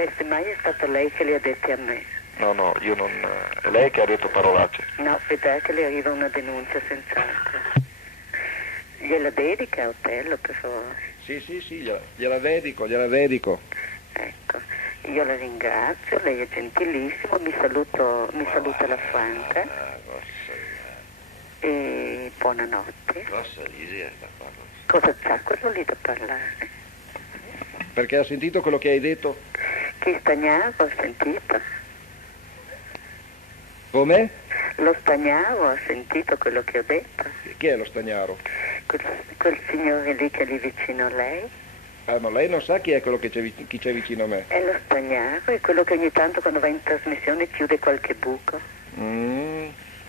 Beh, semmai è stato lei che li ha detti a me. No, io non... È lei che ha detto parolacce. No, vedrà che le arriva una denuncia senz'altro. Gliela dedica a Otello, per favore. Sì, gliela dedico. Ecco, io la ringrazio, lei è gentilissimo, mi saluta la Franca e buonanotte. Cosa c'ha quello lì da parlare? Perché ha sentito quello che hai detto? Chi Stagnaro, ho sentito? Come? Lo Stagnaro, ho sentito quello che ho detto? Chi è lo Stagnaro? Quel signore lì che è lì vicino a lei? Ma lei non sa chi è quello che chi c'è vicino a me? È lo Stagnaro, è quello che ogni tanto quando va in trasmissione chiude qualche buco.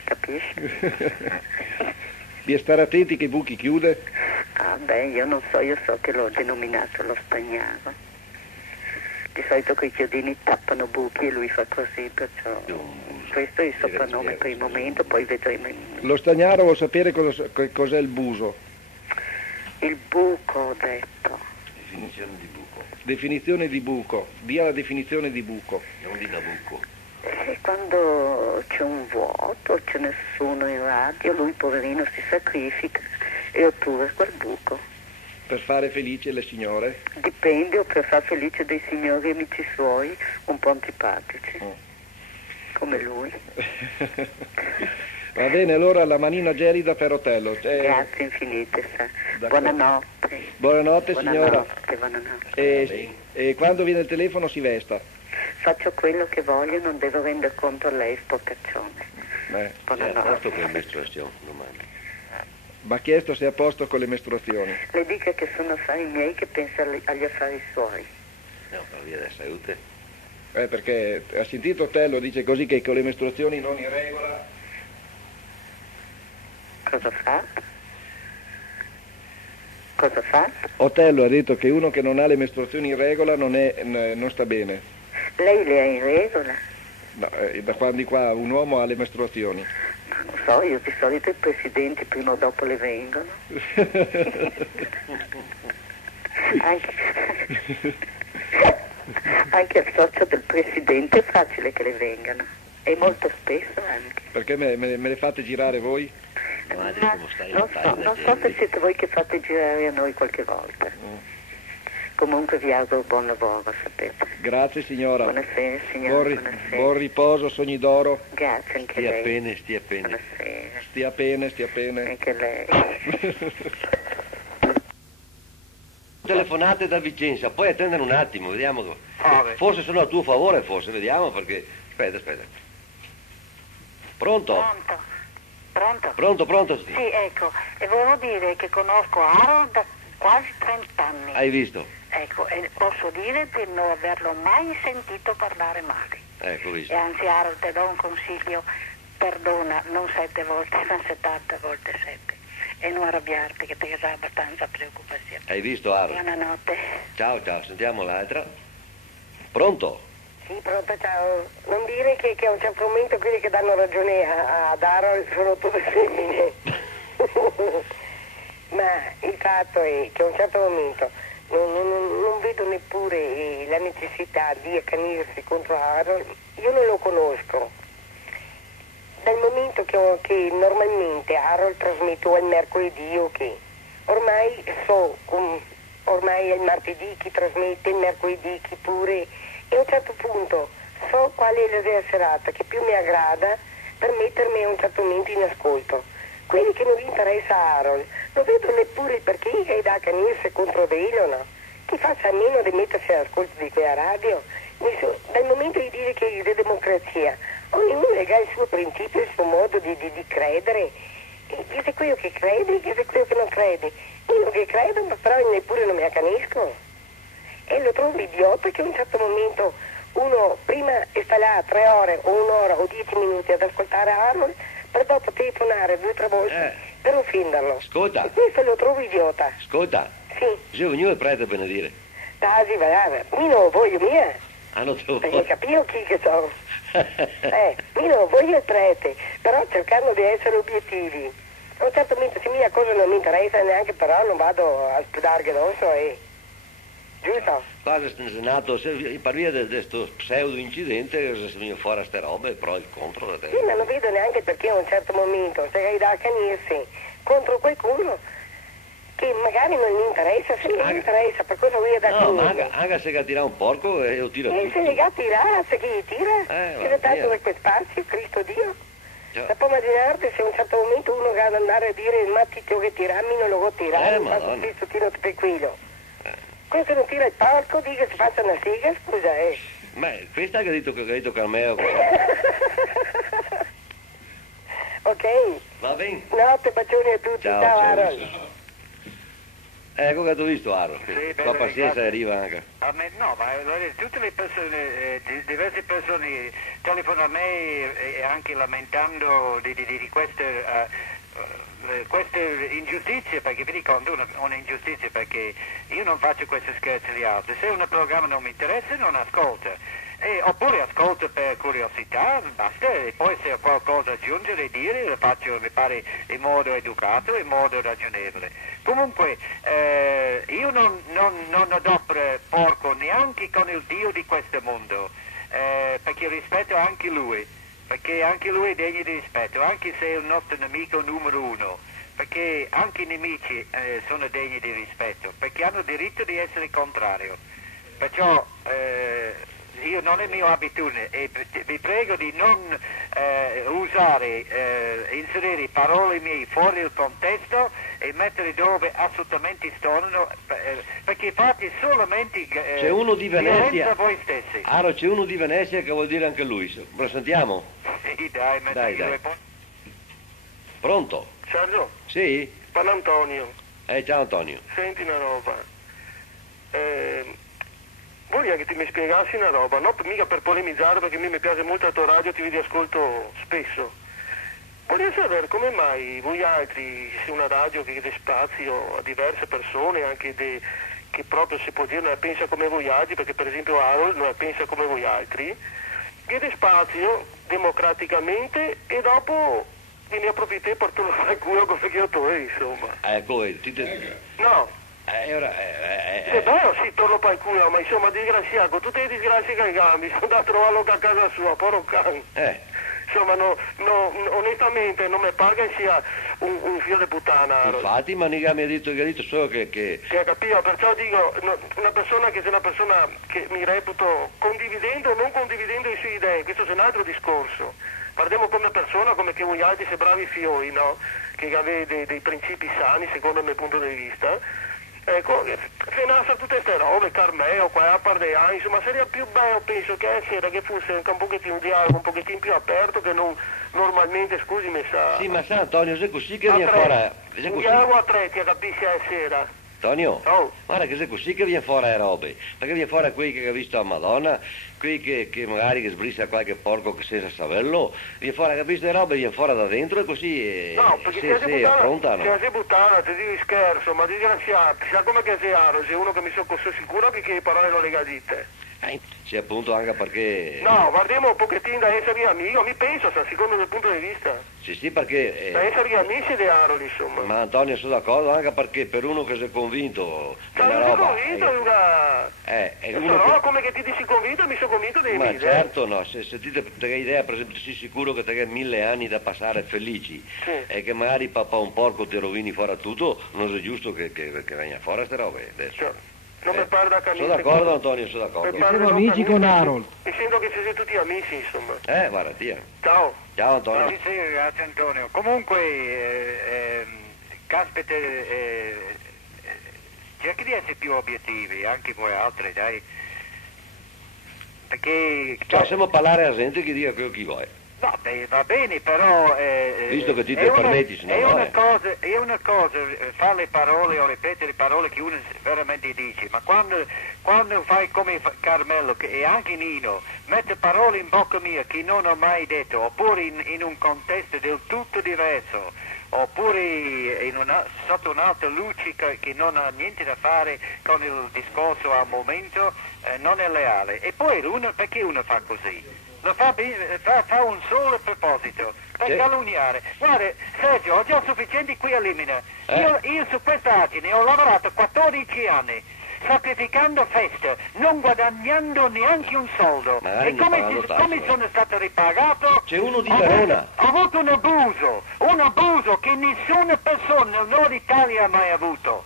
Capisci? Di stare attenti che i buchi chiude? Ah beh, io non so, io so che l'ho denominato lo Stagnaro. Di solito quei chiodini tappano buchi e lui fa così, perciò questo è il soprannome per il momento, poi vedremo. Lo Stagnaro vuol sapere cos'è il buso. Il buco, ho detto. Definizione di buco. Definizione di buco. Dia la definizione di buco. Non dica buco. Quando c'è un vuoto, c'è nessuno in radio, lui poverino si sacrifica e ottura quel buco. Per fare felice le signore? Dipende, o per far felice dei signori amici suoi un po' antipatici, come lui. Va bene, allora la manina gelida per Otello. Grazie infinite, sa. Buonanotte. Buonanotte signora. Buonanotte. E quando viene il telefono si vesta. Faccio quello che voglio, non devo rendere conto a lei, sporcaccione. Buonanotte. A posto con le mestruazioni, domani. Mi ha chiesto se è a posto con le mestruazioni. Le dica che sono affari miei, che pensa agli affari suoi. No, per via della salute. Perché ha sentito Otello, dice così che con le mestruazioni non in regola. Cosa fa? Cosa fa? Otello ha detto che uno che non ha le mestruazioni in regola non sta bene. Lei le ha in regola? No, da quando qua un uomo ha le mestruazioni. Non so, io di solito i presidenti prima o dopo le vengono. Anche al socio del presidente è facile che le vengano. E molto spesso anche. Perché me le fate girare voi? Non so se siete voi che fate girare a noi qualche volta. Comunque vi auguro buon lavoro, sapete. Grazie signora. Buonasera signora. Buon riposo, sogni d'oro. Grazie anche lei. Stia bene. Buonasera. Stia bene. Anche lei. Telefonate da Vicenza, poi attendere un attimo, vediamo. Forse sono a tuo favore, vediamo perché. Aspetta. Pronto? Pronto? Sì, ecco, e volevo dire che conosco Harold da quasi 30 anni. Hai visto? Ecco, e posso dire di non averlo mai sentito parlare male. Ecco, visto. E anzi, Harold, te do un consiglio, perdona, non 7 volte, ma 70 volte 7. E non arrabbiarti, che ti dà abbastanza preoccupazione. Hai visto, Harold? Buonanotte. Ciao, sentiamo l'altra. Pronto? Sì, pronto, ciao. Non dire che a un certo momento quelli che danno ragione ad Harold sono tutte femmine. Ma il fatto è che a un certo momento non vedo neppure la necessità di accanirsi contro Harold. Io non lo conosco. Dal momento che normalmente Harold trasmetto il mercoledì o che ormai ormai è il martedì chi trasmette, il mercoledì chi pure, e a un certo punto so qual è la serata che più mi aggrada per mettermi a un certo momento in ascolto. Quelli che non gli interessa Harold, non vedo neppure il perché è da accanirsi contro di lui, no? Che faccia a meno di mettersi all'ascolto di quella radio. Dal momento di dire che è democrazia, ognuno ha il suo principio, il suo modo di credere. Chi è quello che crede, chi è quello che non crede. Io che credo, ma però neppure non mi accanisco. E lo trovo idiota che a un certo momento uno prima sta là 3 ore o 1 ora o 10 minuti ad ascoltare Harold per dopo telefonare 2 o 3 volte per offenderlo. Ascolta. E questo lo trovo idiota. Ascolta. Sì. Se ognuno è prete a benedire. Dai, va, io non voglio mia. Non te lo Perché capisco chi che sono. Io non voglio il prete, però cercando di essere obiettivi. A un certo momento se mia cosa non mi interessa neanche, però non vado a spudarghe addosso giusto? Quasi è nato, per via di questo pseudo incidente, si viene fuori a ste robe, pro e il contro. Sì, ma non vedo neanche perché a un certo momento se hai da accanirsi contro qualcuno che magari non gli interessa, se non gli interessa, per cosa vuoi da No, ma accanirsi? anche se che tira un porco e lo tira E tutto. se gli gatti là, se chi gli tira, se ne tanto via. da quel spazio, Cristo Dio. Cioè. Ma può immaginarti se a un certo momento uno va ad andare a dire ma ti tengo che tirarmi, non lo vuoi tirare, Madonna. faccio questo tiro tranquillo. Questo non tira il porco, dica si faccia una siga, scusa, Ma questa che ha detto Carmelo. Ok? Va bene? Notte, bacioni a tutti, Ciao, ciao ciao. Harold. Ecco che tu visto Aro, Sì, con pazienza grazie. arriva anche. A me no, ma tutte le persone, diverse persone telefonano a me e anche lamentando di queste ingiustizie, perché vi dico una ingiustizia, perché io non faccio questi scherzi agli altri, se un programma non mi interessa non ascolta. Oppure ascolto per curiosità, basta, e poi se ho qualcosa da aggiungere e dire lo faccio, mi pare, in modo educato, in modo ragionevole. Comunque, io non adopero porco neanche con il Dio di questo mondo, perché rispetto anche lui, perché anche lui è degno di rispetto, anche se è il nostro nemico numero uno, perché anche i nemici sono degni di rispetto, perché hanno diritto di essere contrario. Perciò io non è mia abitudine e vi prego di non inserire parole mie fuori il contesto e mettere dove assolutamente stornano, perché fate solamente C'è uno di Venezia. voi stessi. Aro, c'è uno di Venezia che vuol dire anche lui. Lo sentiamo? Sì, dai, Dai. Pronto? Sergio, Sì? parla Antonio, Ciao Antonio. senti una roba. Voglio che ti mi spiegassi una roba, no mica per polemizzare perché a me mi piace molto la tua radio, ti vedi ascolto spesso. Voglio sapere come mai voi altri, se una radio che dà spazio a diverse persone, anche che proprio si può dire non la pensa come voi altri, perché per esempio Harold non la pensa come voi altri, che dà spazio democraticamente e dopo vieni a approfittare per tu lo fai il culo come che io tu insomma. Ecco, No. ora... Bello sì, torno per il culo, ma insomma disgraziato, con tutte le disgrazie che hai gambi, sono andato a trovarlo a casa sua, poro can. Insomma, onestamente non mi pare che sia un figlio di puttana. Infatti, ma mica mi ha detto solo che... Che capivo, perciò dico, una persona che mi reputo condividendo o non condividendo le sue idee, questo è un altro discorso. Parliamo come persona, come che voi altri siete bravi fioi, no? Che avete dei principi sani, secondo il mio punto di vista. Ecco, se nascono tutte queste robe, Carmelo, qua a parte anni, insomma sarebbe più bello, penso, che fosse anche un pochettino un dialogo un pochettino più aperto che non normalmente, scusi, mi sa... Sì, ma sa Antonio, se così che viene tre. fuori... Un dialogo a tre, ti capisci a sera. Antonio, Oh. guarda che se così che viene fuori le robe, perché viene fuori qui che ha visto a Madonna, qui che magari che sbrissa qualche porco che senza saperlo, viene fuori che ha visto le robe, viene fuori da dentro e così No, perché si affrontano. se sei buttata, ti dico scherzo, ma disgraziato, sa come che sei Aro, sei uno che mi sono così sicuro perché le parole non le gadite. Sì, appunto anche perché... No, guardiamo un pochettino da essere amico, mi penso, secondo il mio punto di vista. Sì, perché... Da essere amici di Aro, insomma. Ma Antonio sono d'accordo anche perché per uno che si è convinto Ma della non sei roba... convinto, Luca? è No, uno che... come che ti dici convinto, mi sono convinto dei Ma miei. certo no, se te hai idea, per esempio, sei sicuro che te hai 1000 anni da passare felici Sì. e che magari papà un porco ti rovini fuori a tutto, non è giusto che venga fuori queste robe adesso. Cioè, non mi pare da camminare. Sono d'accordo Antonio, sono d'accordo. Siamo amici con Harold. Mi sento che siete tutti amici, insomma. Guarda, tia. Ciao. Ciao Antonio. Sì, grazie Antonio. Comunque, caspita, cerchi di essere più obiettivi, anche voi altri, dai. Perché... Possiamo parlare a gente che dica chi vuoi. No, beh, va bene, però... Visto che ti permetti, se no è no, una cosa fare le parole o ripetere le parole che uno veramente dice, ma quando fai come Carmelo e anche Nino, mette parole in bocca mia che non ho mai detto, oppure in un contesto del tutto diverso, oppure sotto un'altra luce che non ha niente da fare con il discorso al momento, non è leale. E poi perché uno fa così? Lo fa un solo proposito, per calunniare. Guarda, Sergio, ho già sufficienti qui a Limina. Io su quest'agine ho lavorato 14 anni. sacrificando feste, non guadagnando neanche un soldo. Magari E non pagando tasse. come sono stato ripagato? C'è uno di Verona. Ho avuto un abuso che nessuna persona nel Nord Italia ha mai avuto.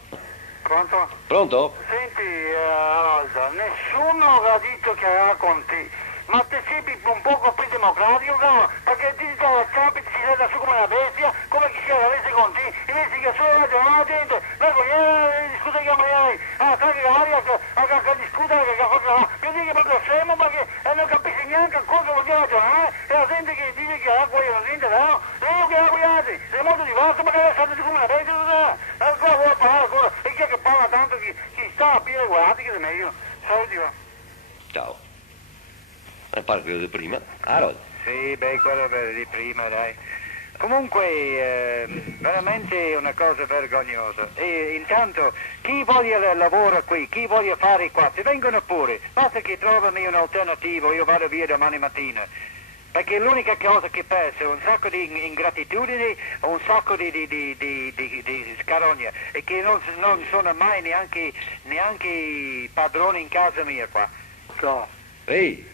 Pronto? Pronto? Senti, Aldo, nessuno ha detto che era con te. Ma te sei un poco più democratico, no? Perché ti da WhatsApp ti si vede su come una bestia, come chi si avesse con te, invece che solo la gente, noi discutere che magari, tra che aria, che discutere, che io dico che proprio scemo, perché non capisci neanche cosa vuol dire ragionare, e la gente che dice che acqua io non sente, no? No, che acqua è molto diverso, perché è stato come una bestia, ancora vuole parlare, ancora, e chi è che parla tanto, chi sta a piede guardati che è meglio. Saluti, va. Ciao. Pare quello di prima. Harold. Sì, beh, quello di prima, dai. Comunque, veramente è una cosa vergognosa. E intanto, chi voglia lavoro qui, chi voglia fare qua, se vengono pure, basta che trovami un'alternativa, io vado via domani mattina. Perché l'unica cosa che penso è un sacco di ingratitudine, un sacco di scarogna, e che non sono mai neanche padroni in casa mia qua. No. Ehi,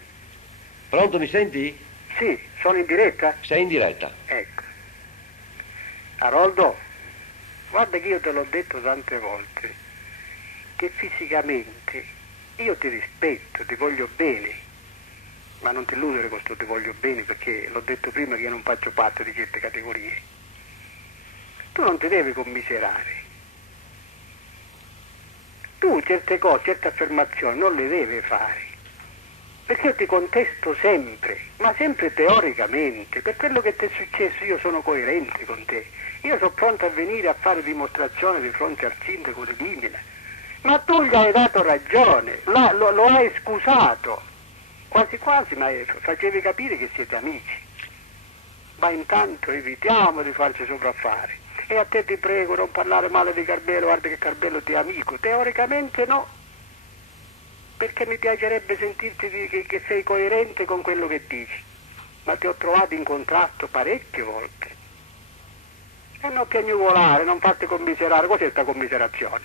pronto, mi senti? Sì, sono in diretta? Sei in diretta. Ecco. Aroldo, guarda che io te l'ho detto tante volte, che fisicamente io ti rispetto, ti voglio bene, ma non ti illudere con questo ti voglio bene, perché l'ho detto prima che io non faccio parte di certe categorie. Tu non ti devi commiserare. Tu certe cose, certe affermazioni non le devi fare. Perché io ti contesto sempre, ma sempre teoricamente. Per quello che ti è successo io sono coerente con te. Io sono pronto a venire a fare dimostrazione di fronte al sindaco di Mimina. Ma tu gli hai dato ragione, lo hai scusato. Quasi quasi, ma facevi capire che siete amici. Ma intanto evitiamo di farci sopraffare. E a te ti prego, non parlare male di Carmelo, guarda che Carmelo ti è amico. Teoricamente no. Perché mi piacerebbe sentirti che sei coerente con quello che dici, ma ti ho trovato in contrasto parecchie volte. E non piagnucolare, non fate commiserare, cos'è questa commiserazione?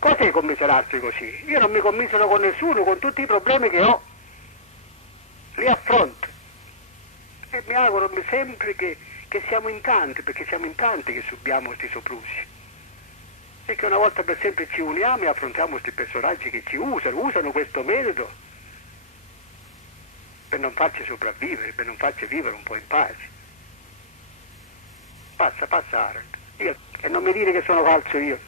Cos'è commiserarsi così? Io non mi commisero con nessuno, con tutti i problemi che ho, li affronto. E mi auguro sempre che siamo in tanti, perché siamo in tanti che subiamo questi soprusi. E che una volta per sempre ci uniamo e affrontiamo questi personaggi che ci usano questo metodo per non farci sopravvivere, per non farci vivere un po' in pace. Passa, Harold. E non mi dire che sono falso io.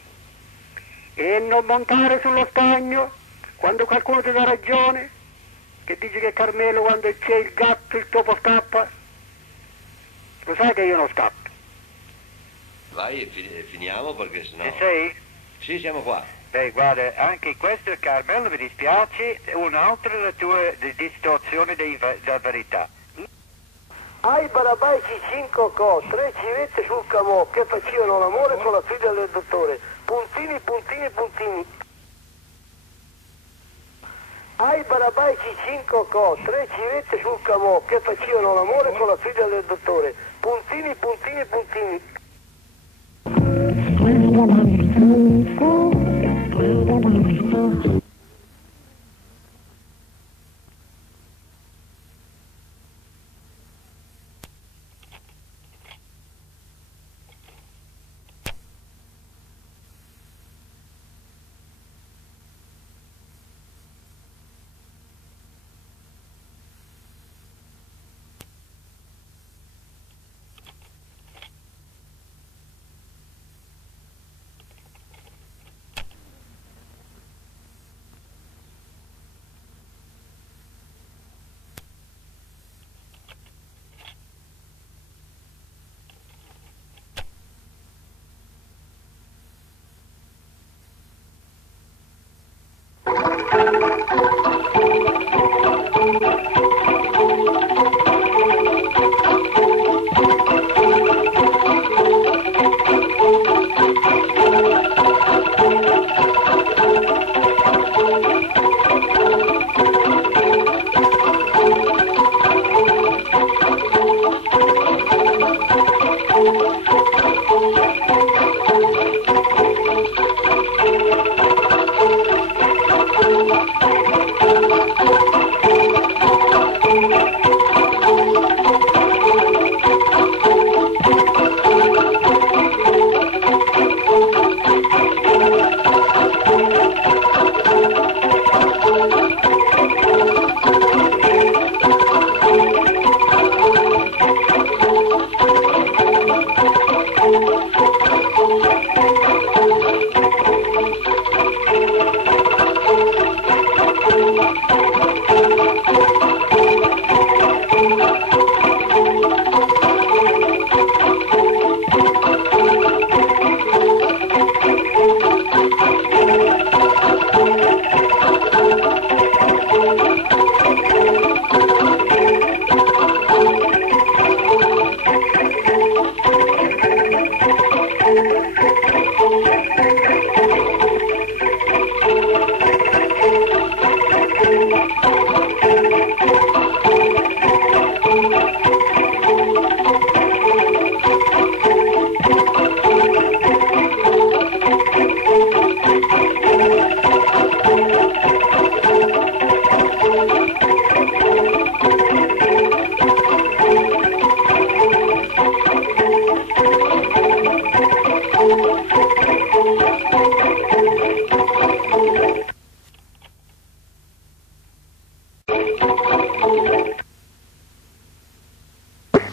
E non montare sullo stagno quando qualcuno ti dà ragione, che dice che Carmelo quando c'è il gatto il topo scappa. Lo sai che io non scappo. Vai e finiamo perché sennò... Ci sei? Sì, siamo qua. Beh, guarda, anche questo, Carmelo, mi dispiace, un'altra distorsione della verità. Ai barabaici 5 3 civette sul camò che facevano l'amore con la figlia del dottore. Puntini, puntini, puntini. Ai barabaici 5 3 civette sul camò che facevano l'amore con la figlia del dottore. Puntini, puntini, puntini.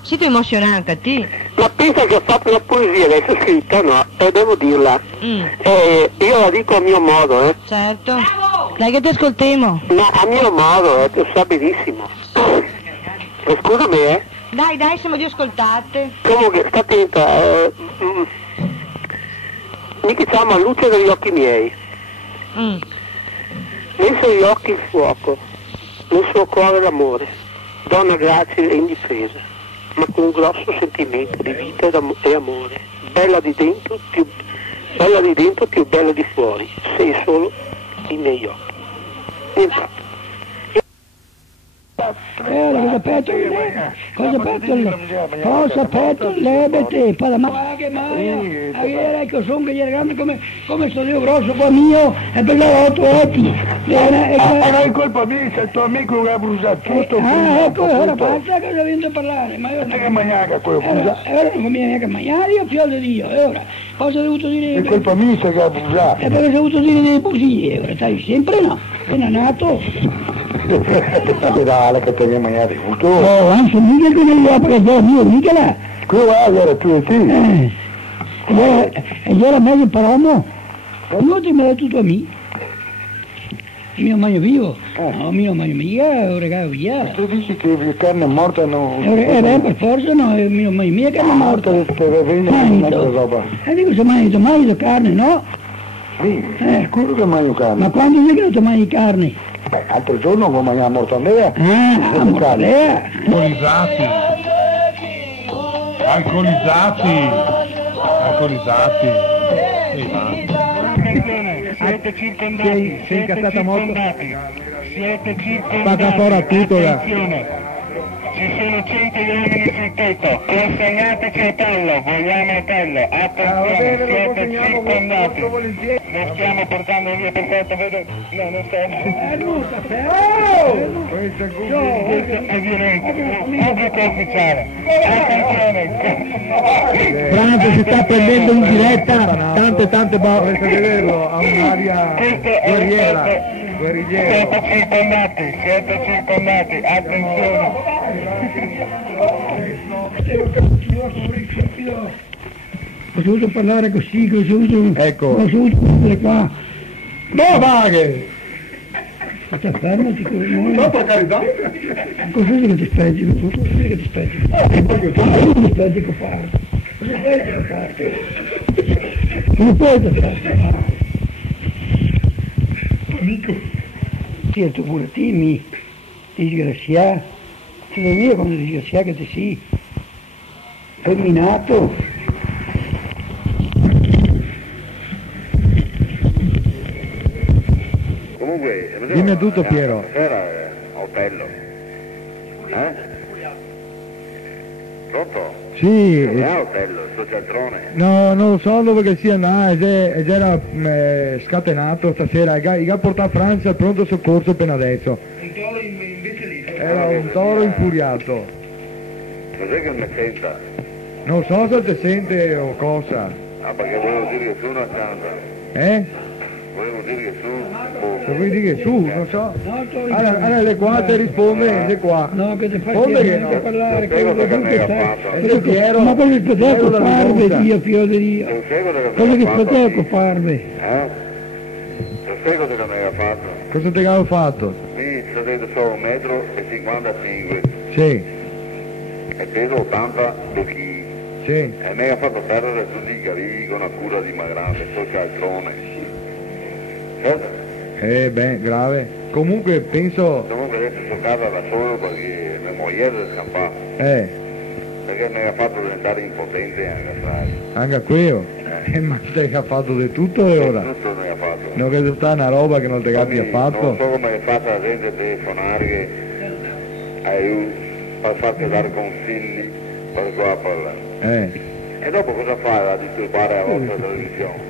Siete emozionante, ti? Ma pensa che ho fatto una poesia adesso scritta, no? E devo dirla. Io la dico a mio modo, Certo. Dai che ti ascoltiamo. Ma a mio modo, tu sai benissimo. Scusami, Dai, siamo di ascoltate. Comunque, sta attenta, mi diciamo a luce degli occhi miei. Nel suoi occhi il fuoco, nel suo cuore l'amore, donna gracile e indifesa, ma con un grosso sentimento di vita e amore, bella di dentro, più bella di fuori, sei solo i miei occhi. Nient'altro. Cosa petto lebete, para ma che mai, ecco sono che era grande come sto io grosso qua mio, e per loro 8 occhi. Non è colpa mia, se il tuo amico che ha bruciato tutto. Ecco, ora basta che ho vinto a parlare, ma io non che mangiare quello bruciato. Ora non conviene neanche mangiare, io figlio di Dio, e ora, cosa ho dovuto dire? È colpa mia che ha bruciato. E perché ho dovuto dire delle bugie, ora sai, sempre no, appena nato. Capitale che te ne mangiare tutto. Oh, anzi, mica che non lo perché io mio, mica là. Quello era tu e te. E io era meglio per uomo, io ti me l'ha tutto a me. Il mio magno vivo, no, mio magno mia, regalo via. Tu dici che la carne morta non... Per forza no, il mio magno mia carne morta. Per venire un'altra roba. E dico se mangi la carne, no? Sì, sicuro che mangio carne. Ma quando dici che non ti mangi carne? Beh, l'altro giorno come mangiare mortandela. Mortandela. Alcolizzati. Siete circondati, sei incazzata molto. Siete circondati. Spacca fuori tutto là. Ci sono 100 uomini sul tetto, consegnateci il pollo, vogliamo il pollo, attenzione, siete circondati. Lo stiamo portando via, perfetto, vedo, no, non sto. Questo è violenza, pubblico ufficiale, attenzione. Franco si sta prendendo in diretta tante bolle, vederlo, ha un'aria guerriera. Siete circondati, attenzione. Ho dovuto parlare così, ho dovuto... Ecco. Ho dovuto parlare qua. No, vaghe! Sta fermati, No, per carità. così che ti speggi, così che ti speggi. Così ti speggi con parte. Così speggi con parte. Non puoi da parte. Amico. Sì, tu pure ti mi disgrazia. Se devi dire quando disgrazia che ti sì. Femminato. Comunque, Dimmi tutto, Piero. Era Otello. Pronto? Sì. È Otello, sto cialtrone. No, non lo so dove che sia andato ed era scatenato stasera, ha portato a Francia al pronto soccorso appena adesso. Un toro invece lì. Era un toro infuriato. Cos'è che mi senta? Non so se ti sente o cosa. Ah, perché volevo dire che sono a casa. Volevo dire che su. Se vuoi dire che su, non so. Allora le qua ti risponde, sei qua. No, che ti fa Risponde che niente no. parlare, che Spiego lo che me che l'ha stai. fatto. Piero, Ma cosa che potevo farvi, Dio, figlio di Dio? Te lo spiego che Cosa me che l'ha fatto. potevo farvi? Te lo spiego che me l'ha fatto. Cosa ti avevo fatto? Mi sedete solo 1,55 m Sì, e peso 80 kg. sì. E mi ha fatto perdere tutti i cavilli con una cura dimagrante, sto cialtrone. Certo? Beh, grave. Comunque penso... Comunque adesso sono a casa da solo perché mia moglie è scappata. Perché mi ha fatto diventare impotente anche a strada. Anche a quello. Ma ti ha fatto di tutto e ora? Tutto mi ha fatto. Non che sta una roba che non ti abbia fatto? Non so come è fatta la gente a telefonare per farti dare consigli per qua a parlare. E dopo cosa fai a disturbare la vostra televisione?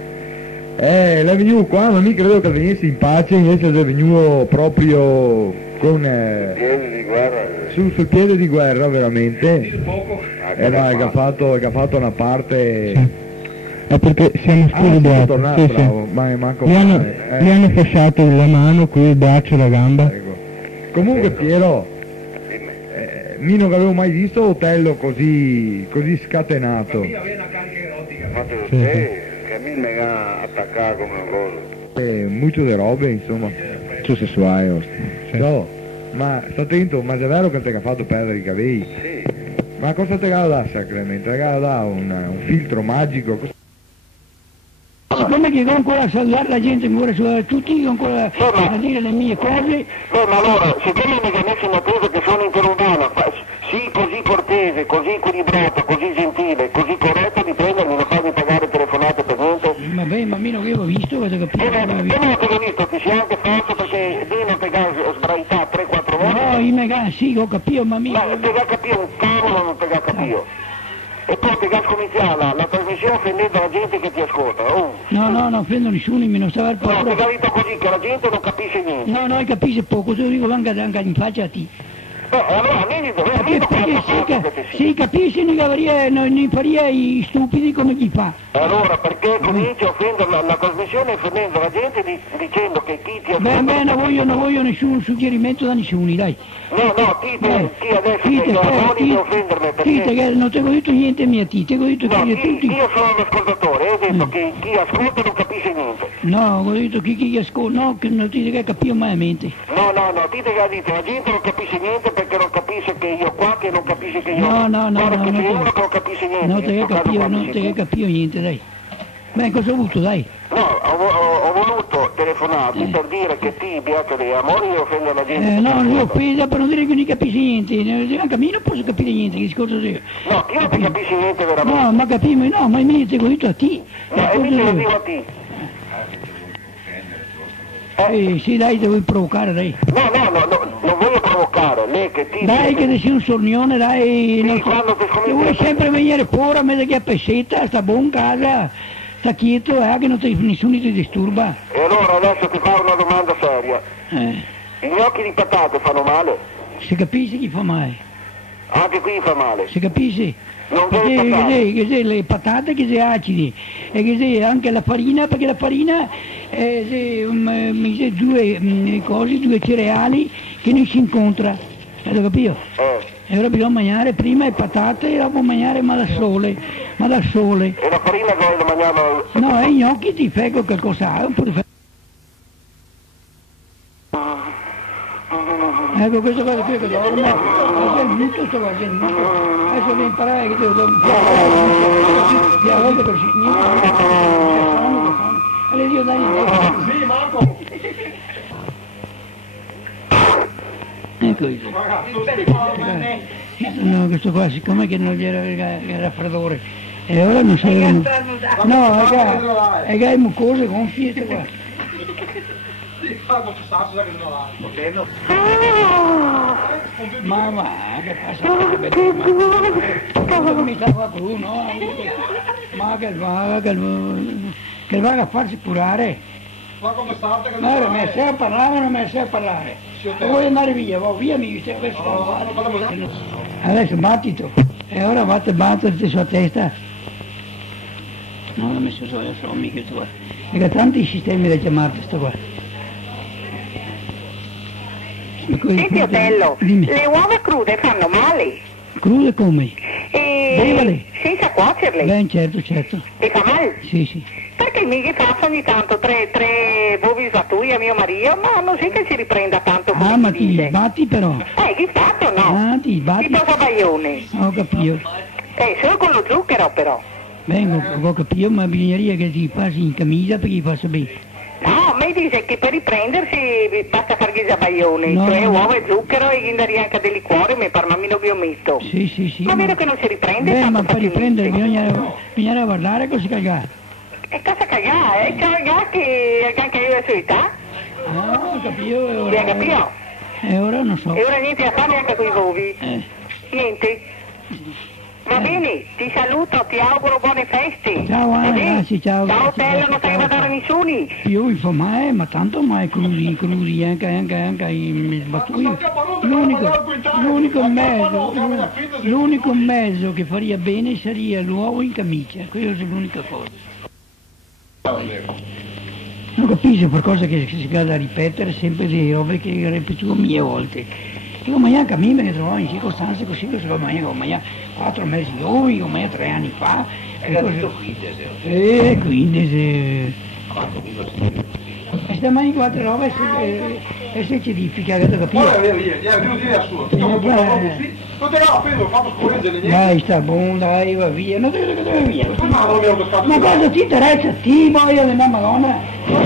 L'è venuto qua, ma mi credo che venisse in pace, invece è venuto proprio con... Piedi di guerra. sul piede di guerra, veramente. Ma che ha fatto una parte... È perché siamo scoraggiati. Tornato, bravo, ma manco Gli hanno fasciato la mano, qui il braccio e la gamba. Ecco. Comunque Piero, io non avevo mai visto Otello così scatenato. Infatti che a me mi ha attaccato come una cosa. Molto di robe, insomma, su sessuale. No, ma sta attento, ma è vero che ti ha fatto perdere i capelli? Sì. Ma cosa ti ha dato sacramento? Ti ha dato un filtro magico? Siccome che con quella salutare la gente muore su tutti, con quella a dire le mie cose. Ma allora, siccome mi ha messo in attesa che sono interrompiana, sì, così cortese, così equilibrato, così gentile, così corretto di prendermi, non farmi pagare telefonate per niente. Vabbè, ma io non avevo visto, avete capito? Io non avevo visto, ti sei anche fatto perché lì non ti ha sbraitato 3-4 volte. No, io me sì, ho capito, ma mi... Ma non ti ha capito un cavolo, non ti ha capito. E poi ti ha cominciato la trasmissione offendendo la gente che ti ascolta. Oh. No, non offendo nessuno, mi non stava al No, popolo. ti ha detto così, che la gente non capisce niente. No, capisce poco, te lo dico anche in faccia a te. Allora, vedi dove sì, capisci, non faria i stupidi come chi fa. Allora, perché cominci a offendere la trasmissione offendendo la gente dicendo che chi ti ascolta... Beh, non voglio nessun suggerimento da nessuno, dai. No, chi adesso ti vuole offendermi perché... Che non ti ho detto niente mia ti ho detto che io sono l'ascoltatore, ho detto che chi ascolta non capisce niente. No, ho detto chi ascolta, no, che non ti che capisco mai a mente. No, ti ha detto la gente non capisce niente perché non capisce che io qua, che non capisce che io... No, guarda che c'è uno che non capisce niente. Non te che capisco niente, dai. Beh, cosa ho avuto, dai? No, ho voluto telefonarti per dire che ti, beato dei amori, offende la gente. No, io offesa per non dire che non capisci niente. Anche a me non posso capire niente, che discorso io. No, io non ti capisci niente veramente. No, ma capisci, no, ma io te ho detto a te. No, e mi te lo dico a te. Sì, dai, devo provocare, dai. No, non voglio provocare, lei che ti... Dai, che sei un sornione, dai. Sì, non quando ti so, vuoi sempre venire fuori a me che a pesetta, sta buon casa, sta quieto, che nessuno ti disturba. E allora adesso ti farò una domanda seria. I gnocchi di patate fanno male? Si capisce chi fa male? Anche qui fa male? Si capisce? Non che le patate che sono acidi e che c'è anche la farina, perché la farina c'è due cereali che non si incontrano, hai capito? E ora bisogna mangiare prima le patate e dopo mangiare ma da sole. E la farina che la mangiamo? No, i gnocchi ti fai con qualcosa, un po' di ecco questa cosa qui che dormo, è il muto, sto facendo il muto. Adesso devo imparare che devo a volte per allora io dai sì, Marco. Ecco no, questo qua siccome che non c'era il raffreddore e ora non so no, è che è mucose gonfie questo qua. Ma che passa? Mi stava cru, no? Ma che va a farsi curare. Ma come state? No, mi sei a parlare o non mi sei a parlare? Vuoi andare via, via mi stai adesso battito. E ora battiti sulla testa. No, l'ho messo solo mica questo qua. Perché tanti sistemi da chiamarti sto qua. Senti Otello, le uova crude fanno male. Crude come? Bevale. Senza cuocerle. Beh, certo. E fa male? Sì. Perché mi fa ogni tanto tre bovisatui a mio marito, ma non sei che si riprenda tanto come ma ti dice. Ti batti però. Che fatto no? Ti batti. Tipo Sabaione. Ho capito. Solo con lo zucchero però. Beh, ho capito, ma bisogneria che ti passi in camicia perché ti faccia bene. No, mi dice che per riprendersi basta fare i zabaioni, cioè uova e zucchero e gli anche del liquore, mi parla meno che io metto. Sì. Ma vedo che non si riprende. Beh, ma per riprendere bisogna guardare cosa cagare. E cosa cagare? Cagare che anche io la sua età? Ho capito. Hai capito? E ora non so. E ora niente da fare neanche con i uovi? Niente? Va bene, ti saluto, ti auguro buone feste. Ciao Anna, grazie, ciao. Ciao Otello, non stai a dare nessuno. Io fa mai, ma tanto mai crudi, anche i battui. L'unico mezzo che faria bene sarebbe l'uovo in camicia, quella è l'unica cosa. Non capisco per cosa che si va a ripetere sempre delle robe che ripetivo mille volte. Dico, ma anche a me me ne trovavo in circostanze così, ma 4 mesi dopo, ma 3 anni fa. Hai detto quindi, quindi e stamani qua altre robe e se ci edifica, capito? devo dire a suo, non te l'ho appena fatto scorreggere niente. Dai, sta buono, dai, va via, non deve via. Ma cosa ti interessa a te, boia della Madonna?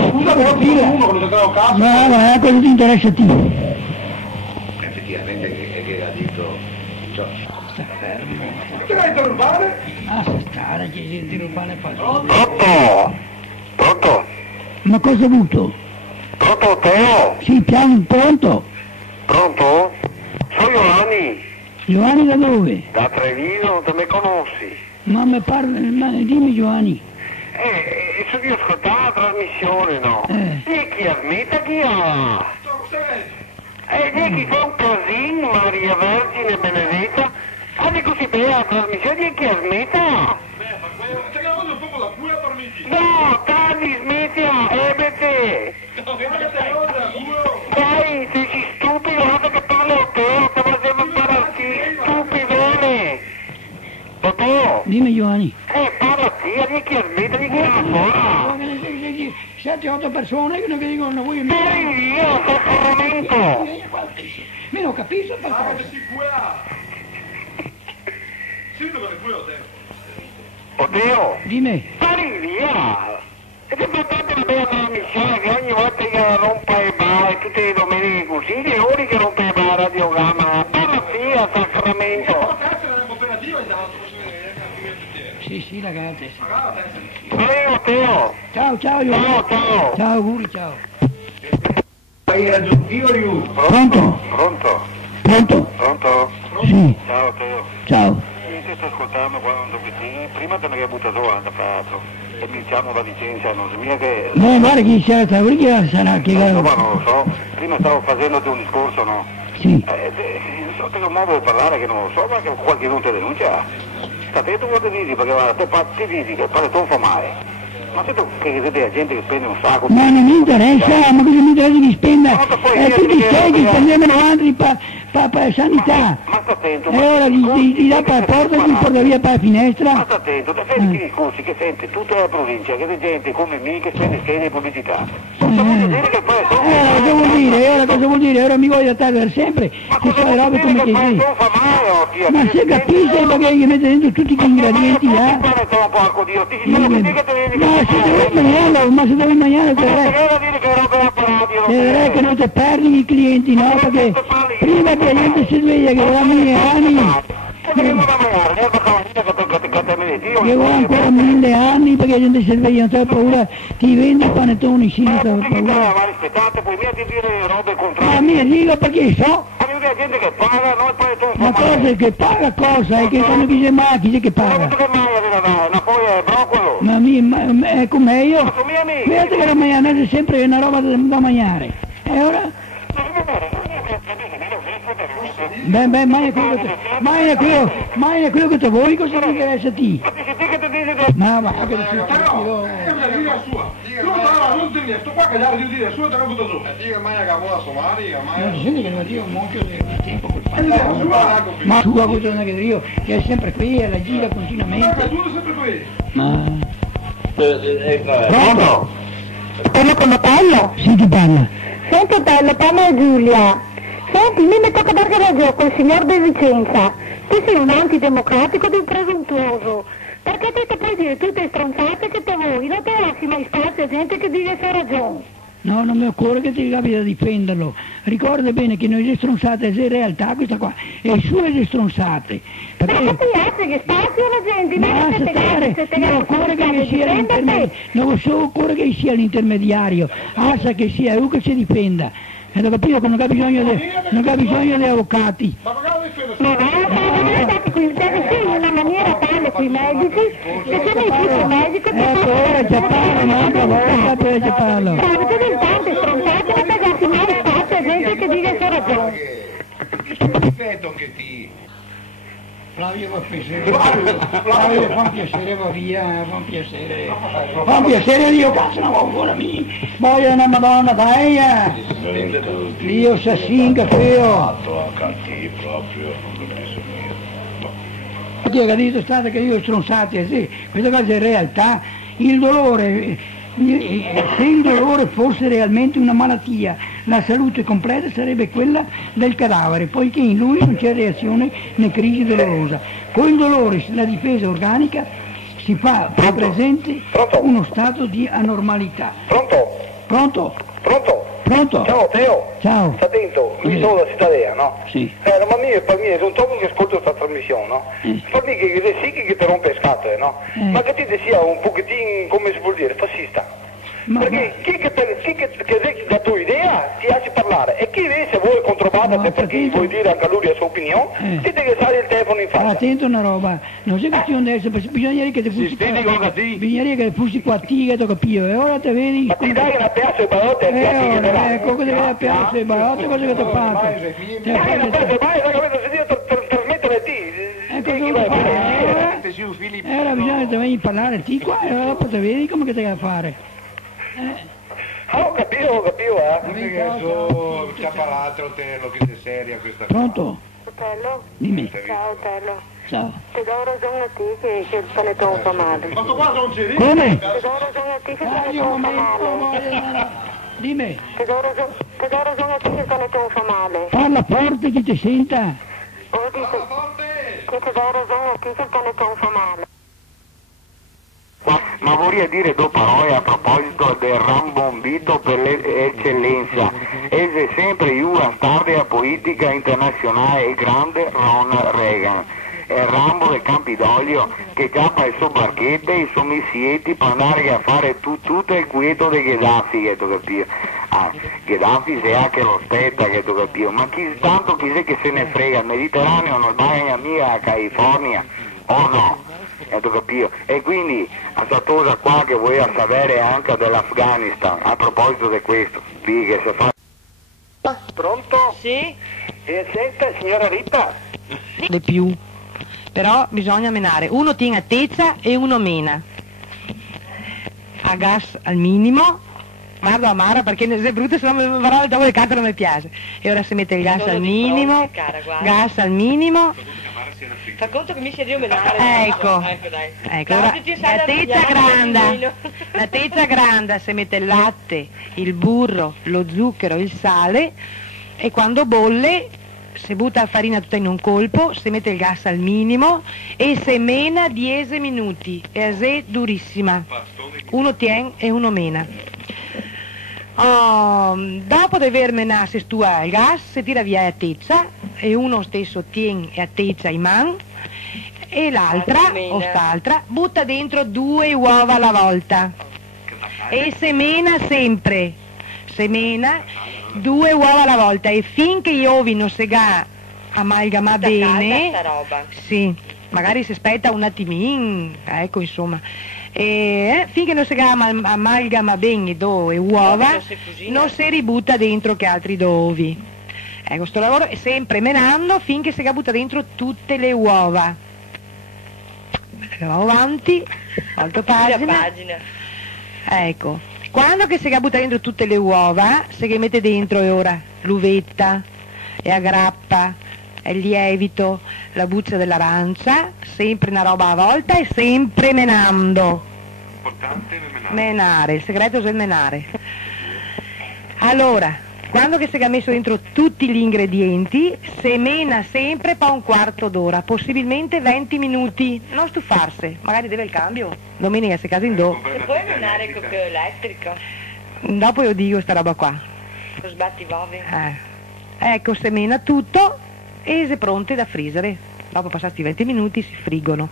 Scusa, però uno quando giocava a casa. No, ma cosa ti interessa a te? Effettivamente che ha detto, Sta fermo. Te l'hai interrubare? Ah, sta stare, che si interrubare fa. Pronto? Pronto? Ma cosa hai avuto? Pronto Teo? Sì, piano, pronto? Pronto? Sono Giovanni, Giovanni da dove? da Treviso, non te me conosci? Ma mi parla, dimmi Giovanni. So che ho ascoltato la trasmissione, no? E chi ammetta chi ha? E chi fa un casino, Maria Vergine Benedetta? Fate così bene la trasmissione e chi ammetta? No, Tani, smettila, ebete! Dai, sei stupido, guarda che parlo a te, ti facevo parlarti, stupidone! Totò! Dimmi Giovanni. Parla a te, di chi ammetta, di chi ha fuori! 7-8 persone che non vi dicono voi. Dai via, sacramento! Me lo capisco per cosa. Oddio! Dimmi. Pari via! Ed è importante una bella trasmissione che ogni volta che rompa i bar, tutte le domeniche così, le ore che rompe i bar radiogramma, parla via, sacramento! Sì, ragazzi. Prego, Teo! Ciao, Giovanni. Ciao! Ciao, auguri, ciao. Pronto? Pronto? Pronto? Pronto? Sì. Ciao, Teo! Ciao. Io ti sto ascoltando quando prima te ne hai buttato anche fatto e mi diciamo la licenza, non so mica che... No, guarda chi sarà, che sarà, che No, ma non lo so, prima stavo facendoti un discorso, no? Sì. Non so che modo di parlare che non lo so, ma che qualche non ti denuncia. Sta te tu cosa dici, perché guarda, ti dici che il panettone fa male. Ma se tu che siete gente che spende un sacco... Ma non mi interessa, ma cosa mi interessa che spenda? Tutti i soldi spendevano altri per sanità. Ma sta attento, E ora gli dà per la porta e gli porta via per la finestra. Ma sta attento, te senti che discorsi che sente tutta la provincia, che c'è gente come me che spende schede di pubblicità. Non voglio dire che il panettone... Cosa vuol dire? Ora cosa vuol dire? Ora mi voglio attardare sempre che fa le robe come che sì. fa male, Ma se capisce perché gli mette dentro tutti quegli ingredienti là. Ma se devi mangiare vedrai che non ti perdi i clienti, no? Perché prima che la gente si sveglia che da 1000 anni io ho ancora 1000 anni perché la gente si sveglia, non c'è paura, ti vende i panettoni, sì, non c'è paura. Ma mi dico perché so. Ma cosa è che paga cosa? È che quando dice ma chi è che paga? Ma è come io? Vedete che la maionese è sempre una roba da mangiare. E ora? Beh, mangia quello che te vuoi, cosa ti interessa a te? Ma che ti stupido. Non ti sto qua che devo dire, su te lo butto giù. Dica mai che vuole somari, Ma si sente che non dio molto tempo col padre. Ma tu ha avuto una che io, che è sempre qui, alla gira continuamente. Ma tu sei sempre qui. Ma... Pronto? Parlo con Paolo? Sì, ti parla. Senti Paolo, parla Giulia. Senti, mi tocca dare ragione col signor De Vicenza. Tu sei un antidemocratico ed un presuntuoso. Perché ti puoi dire tutte stronzate che te vuoi, non te lasci mai spazio a gente che dice che ha ragione. No, non mi occorre che ti capita di difenderlo. Ricorda bene che noi le stronzate è in realtà questa qua, e sue le stronzate. Ma che ti piace che spazio alla gente, non occorre che sia l'intermediario, non occorre che sia l'intermediario, basta che sia lui che si difenda. E ho capito che non ha bisogno di avvocati. Ma deve essere in una maniera tale con i medici, che se nei tutti medici... Ecco, ora già parlo, un'altra volta poi già parlo. Avete del tante stronzate, non pagati mai spazio a gente che dice che ha ragione. Rispetto anche ti. Flavio fa piacere, Flavio fa un piacere, va via, fa un piacere, io cazzo non vuoi ancora mi, voglio una madonna dai, io se singa feo. Ti ho capito state che io stronzati, sì, questa cosa è realtà, il dolore, se il dolore fosse realmente una malattia, la salute completa sarebbe quella del cadavere, poiché in lui non c'è reazione né crisi dolorosa. Con il dolore, la difesa organica, si fa presente uno stato di anormalità. Pronto? Ciao Teo. Ciao. Sta attento, io sono da Cittadea, no? Sì. Ma per me è un troppo che ascolto questa trasmissione, no? Per me che sì che ti rompe le scatole, no? Ma che ti sia un pochettino, come si vuol dire, fascista. Perché chi che da tua idea ti lasci parlare e chi invece vuole controbattere perché vuoi dire anche a lui la sua opinione, ti deve stare il telefono in faccia. Attento una roba, non c'è questione adesso, bisognerebbe che ti fossi qua a ti, che capito, e ora te vedi... Ma ti dai una piazza di barotte e ti ecco, cosa deve la piazza di barotte, cosa che ti ho fatto? Dai una piazza di barotte, devo trasmettere a te. Ora bisogna che venire a parlare ti qua e dopo te vedi come che te da fare. Ho capito, Non è che so, c'ha parlato Tello che sei seria questa cosa. Pronto? Tello? Dimmi. Ciao Tello. Ciao. Ti do ragione a te che il panettone fa male. Questo qua non ci Come? Ti do ragione a te che il panettone fa male. Dimmi. Ti do ragione a te che il panettone fa male. Parla forte che ti senta. Che ti do ragione a te che il panettone fa male. Ma vorrei dire due parole a proposito del rambombito per l'eccellenza. È sempre una storia politica internazionale il grande Ronald Reagan. È il Rambo del Campidoglio che cappa il suo barchette e i suoi missietti per andare a fare tutto il quieto di Gheddafi, che tu capito. Gheddafi se anche lo spetta, che tu capito. Ma tanto chi se ne frega, il Mediterraneo non va a mia a California, o no? Capito? E quindi a questa cosa qua che vuoi sapere anche dell'Afghanistan, a proposito di questo, che se fa... Pronto? Sì? Senta, signora Rita? Di più. Però bisogna menare. Uno tiene a tezza e uno mena. A gas al minimo. Guarda Mara perché se è brutto se no mi farò il tavolo di canto non mi piace. E ora si mette il gas al minimo. Gas al minimo. Fa conto che mi sia io menare. Ecco, ora, la tezza grande, si mette il latte, il burro, lo zucchero, il sale e quando bolle si butta la farina tutta in un colpo, si mette il gas al minimo e si mena 10 minuti, è durissima, uno tiene e uno mena. Dopo di aver menato il gas si tira via la tezza e uno stesso tiene a tezza in mano e l'altra o st'altra butta dentro 2 uova alla volta e si mena sempre, si mena 2 uova alla volta e finché gli uovi non si amalgama bene, sì, magari si aspetta un attimino, ecco insomma. E finché non si amalgama bene do e uova non si ributta dentro che altri dovi. Ecco, sto lavoro è sempre menando finché si butta dentro tutte le uova. Andiamo avanti, altra pagina. Ecco, quando che si butta dentro tutte le uova, si mette dentro e ora l'uvetta e la grappa, il lievito, la buccia dell'arancia, sempre una roba a volta e sempre menando. Importante menare, il segreto è il menare. Allora, quando che si è messo dentro tutti gli ingredienti, si mena sempre per un quarto d'ora, possibilmente 20 minuti, non stufarsi, magari deve il cambio, domenica se casa in do. Se puoi menare con elettrico? Dopo io dico sta roba qua. Lo sbatti uova. Ecco, si mena tutto e si pronte da friggere. Dopo passati 20 minuti si friggono.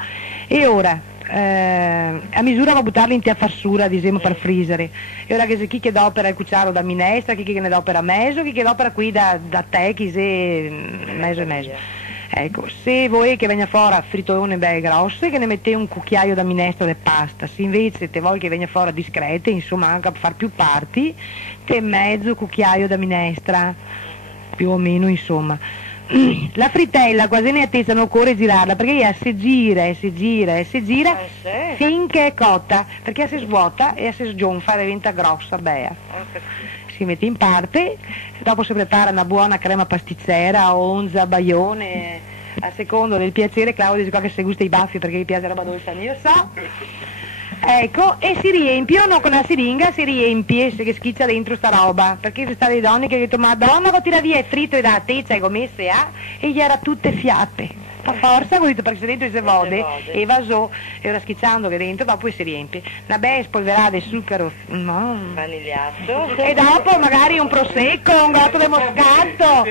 E ora, a misura va buttarli in tia farsura, diciamo, per friggere. E ora che chi che d'opera il cucciaro da minestra, chi che ne d'opera meso, chi che d'opera qui da te, chi se meso e meso. Ecco, se voi che venga fuori frittone belle grosse, che ne mettete un cucchiaio da minestra di pasta, se invece te vuoi che venga fuori discrete, insomma anche per far più parti, te mezzo cucchiaio da minestra, più o meno insomma. La fritella quasi in attesa non occorre girarla perché ella si gira e si gira e si gira finché è cotta, perché si svuota e si sgonfa e diventa grossa, bea. Si mette in parte, dopo si prepara una buona crema pasticcera, onza, baione, a secondo del piacere. Claudio dice qua che se gusta i baffi perché gli piace la roba dolce, io so. Ecco, e si riempiono con la siringa, si riempie, che schiccia dentro sta roba, perché ci sta dei donne che hanno detto Madonna, ma tira via il fritto e da te, c'hai commesse e gli era tutte fiappe. A forza, ho detto perché se dentro si vode e vasò, e ora schicciando che dentro, dopo si riempie. Una bella spolverata di zucchero, vanigliato, e dopo magari un prosecco, un gatto di moscato.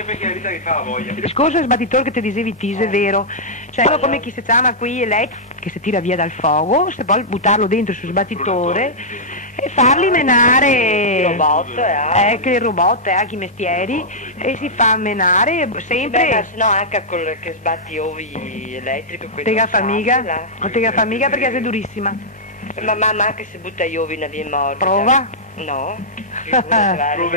Il discorso del sbattitore che ti dicevi Tise è vero, cioè come chi si chiama qui che si tira via dal fuoco, se poi buttarlo dentro sul sbattitore e farli menare il robot, che il robot anche i mestieri, e si fa menare sempre. No, anche che sbatti ovi elettrico, Tega famiga perché sei durissima. Ma anche se butta gli ovi una via morta. Prova? No.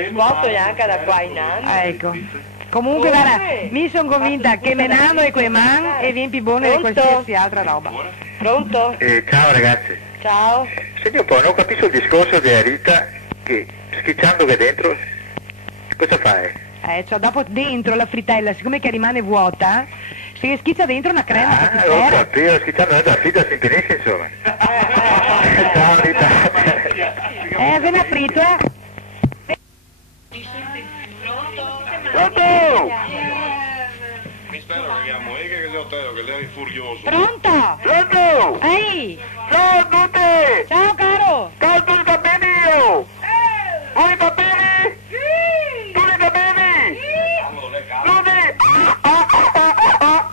Svuoto anche da qua in anno. Ecco. Comunque guarda, mi sono convinta che menando e quei man e vieni più buone di qualsiasi altra roba. Pronto? Ciao ragazzi. Ciao. Senti un po', non capisco il discorso della Rita che schicciando che dentro, cosa fai? Cioè dopo dentro la fritella, siccome che rimane vuota, si schiccia dentro una crema ho capito, schicciando dentro la fritta si impinisce insomma. Ciao Rita. Appena fritto, Pronto? Mi spero che abbiamo che le Otello, che lei è furioso. Pronto? Pronto? Ehi! Ciao a tutti! Ciao caro! Ciao, tu li va bene io! Tu li va bene? Sì! Tu li va bene? Sì! Tu li...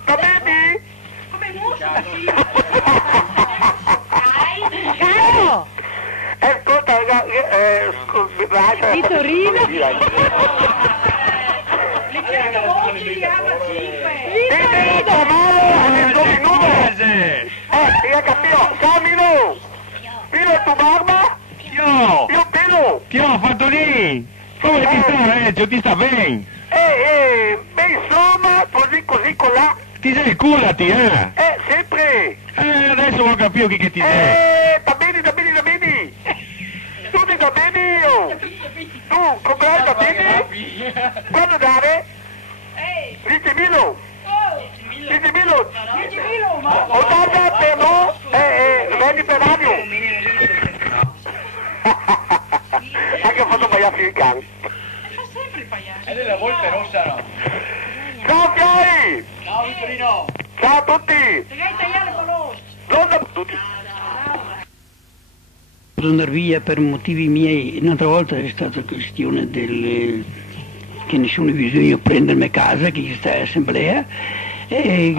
Va bene? Come musica, sì! Caro! Ascolta, raga, Di Torino? Io capito, Camino! Pilo è tu barba? Io Pilo! che ho fatto lì? Come ti sta Reggio? Ti sta bene? Beh insomma, così colà. Ti sei curati, Sempre! Adesso non capisco che ti sei. Va bene! Tu ti va bene io! Tu, comprai va bene? Quando dare? 10.000! 10.000! 80 per no? 20 per radio! Anche ho fatto pagliare il cane. E lei la volpe rossa no? Ciao Chiari! Ciao Vittorino! Ciao a tutti! Pronto a tutti! Posso andare via per motivi miei. Un'altra volta è stata questione del che nessuno ha bisogno di prendermi a casa, che ci sta assemblea. E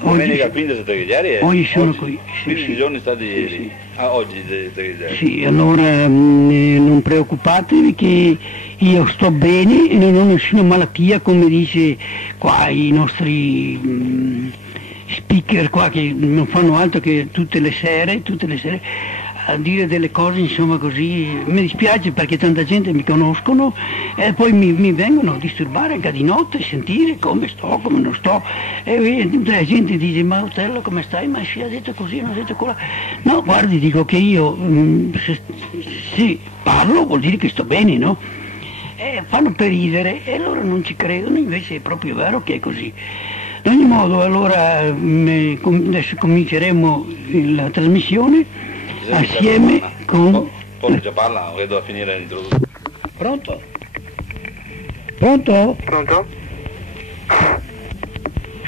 domenica quinta siete ieri? Oggi sono qui. Quindi i giorni stati ieri? Oggi siete ieri? Sì, allora non preoccupatevi che io sto bene e non ho nessuna malattia, come dice qua i nostri speaker qua che non fanno altro che tutte le sere a dire delle cose insomma così. Mi dispiace perché tanta gente mi conoscono e poi mi vengono a disturbare anche di notte, sentire come sto, come non sto, e tutta la gente dice ma Otello come stai? Ma si ha detto così, non ha detto quello. No, guardi, dico che io se parlo vuol dire che sto bene, no? Fanno per ridere e loro non ci credono, invece è proprio vero che è così. Ad ogni modo allora adesso cominceremo la trasmissione assieme con... Poi già parla, vedo a finire l'introduzione. Pronto? Pronto? Pronto?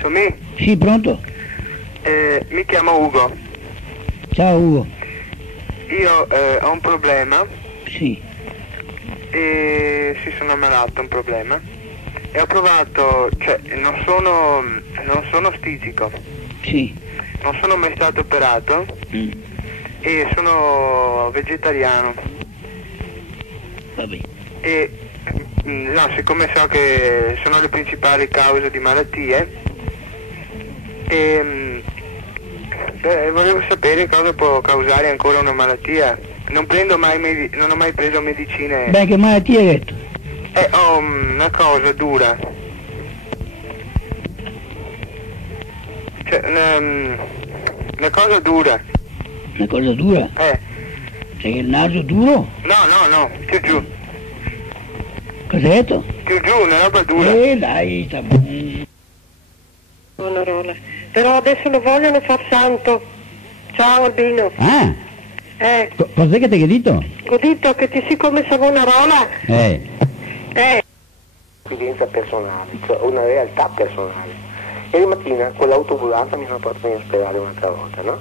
Sono me? Sì, pronto? Mi chiamo Ugo. Ciao Ugo. Io ho un problema. Sì. E sono ammalato, un problema. E ho provato, cioè non sono stitico. Sì. Non sono mai stato operato. E sono vegetariano. Vabbè. E no, siccome so che sono le principali cause di malattie, volevo sapere cosa può causare ancora una malattia. Non ho mai preso medicine. Beh, che malattia hai detto? Ho una cosa dura. Cioè, una cosa dura. Una cosa dura? C'hai il naso duro? No, più giù. Cos'è detto? Più giù, una roba dura. Dai, sta bene. Buonarola. Però adesso lo vogliono far santo. Ciao Albino. Ah, cos'è che ti hai detto? Ho detto che ti si come Savonarola. Esperienza personale, cioè una realtà personale. Ieri mattina con l'autoambulanza mi hanno portato in ospedale un'altra volta, no?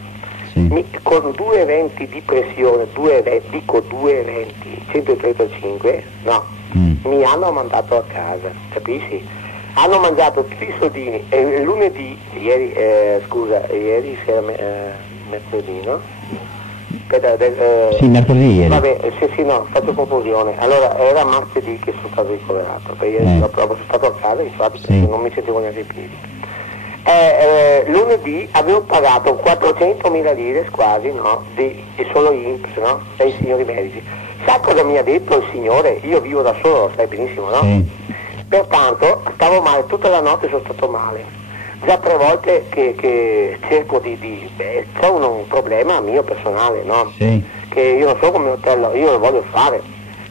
Con 2 eventi di pressione, 2 eventi, 135, no, mi hanno mandato a casa, capisci? Hanno mangiato tutti i soldini e lunedì, ieri sera mercoledì, no? Sì, mercoledì ieri. Vabbè, sì, no, faccio confusione. Allora, era martedì che sono stato ricoverato, perché ieri sono stato a casa, infatti, perché non mi sentivo neanche i piedi. Lunedì avevo pagato 400.000 lire quasi, no? Di solo INPS, no? Dai signori medici. Sai cosa mi ha detto il signore? Io vivo da solo, lo sai benissimo, no? Pertanto stavo male, tutta la notte sono stato male. Già 3 volte che cerco c'è un problema mio personale, no? Che io non so come hotel, io lo voglio fare.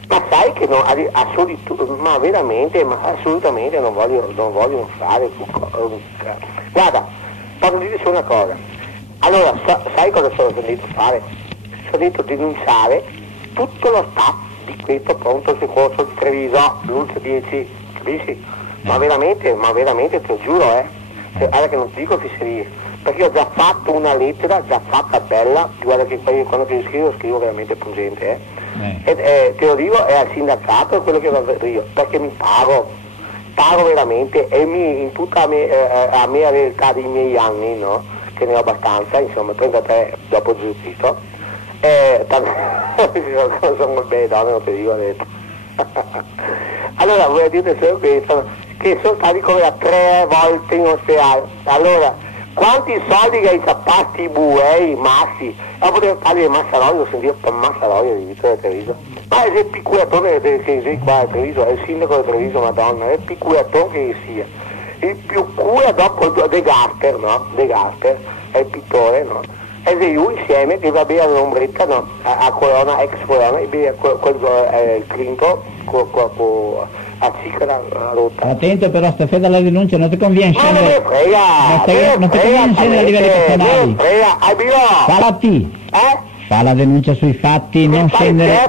Ma sai che assolutamente non voglio fare. Guarda, posso dirti solo una cosa. Allora, sai cosa sono venuto a fare? Sono venuto a denunciare tutto lo staff di questo pronto soccorso di Treviso, l'11 10, capisci? Ma veramente te lo giuro, Guarda che non ti dico fisserie, perché io ho già fatto una lettera, già fatta bella, guarda che poi quando ti scrivo veramente pungente, e te lo dico, è al sindacato quello che vedo io, perché mi pago veramente e in tutta la mia realtà dei miei anni, no? Che ne ho abbastanza, insomma, 33 dopo Gesù Cristo, sono belle donne, non ti dico adesso. Allora, voglio dire solo questo, che sono stati come 3 volte in ospedale. Allora, quanti soldi che hai zappati i buei, massi? Ma potevo fare il Massarolio, sentire per Massarolio di Vittorio Treviso. Ma è il picuratore che sei qua a Treviso, è il sindaco di Treviso, madonna, è il picuratore che sia. Il più cura dopo De Gasper, no? De Gasper, è il pittore, no? E lui insieme che va bene all'ombretta, no? A Corona, ex Corona, e bene il Clinton, a cicla rotta. Attento però, sta fede alla denuncia, non ti conviene scendere. Non ti conviene scendere a livelli personali. Falotti! Fa la denuncia sui fatti, non scendere a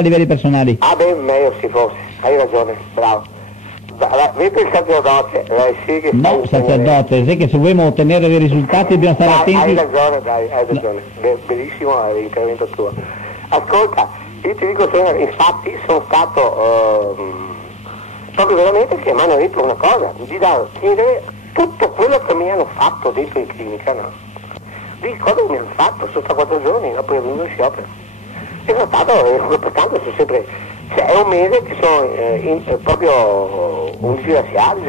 livelli personali. Ah beh, meglio si fosse, hai ragione, bravo. Vedi il sacerdote, sì che no, sacerdote, sai che se vogliamo ottenere dei risultati dobbiamo stare attenti. Hai ragione, bellissimo l'intervento tuo. Ascolta, io ti dico solo, infatti sono stato proprio veramente che mi hanno detto una cosa, di chiedere tutto quello che mi hanno fatto dentro in clinica, no? Di cosa mi hanno fatto, sono stato 4 giorni, dopo è venuto in sciopero. E sono stato, pertanto sono sempre, cioè è un mese che sono proprio 11 laziali,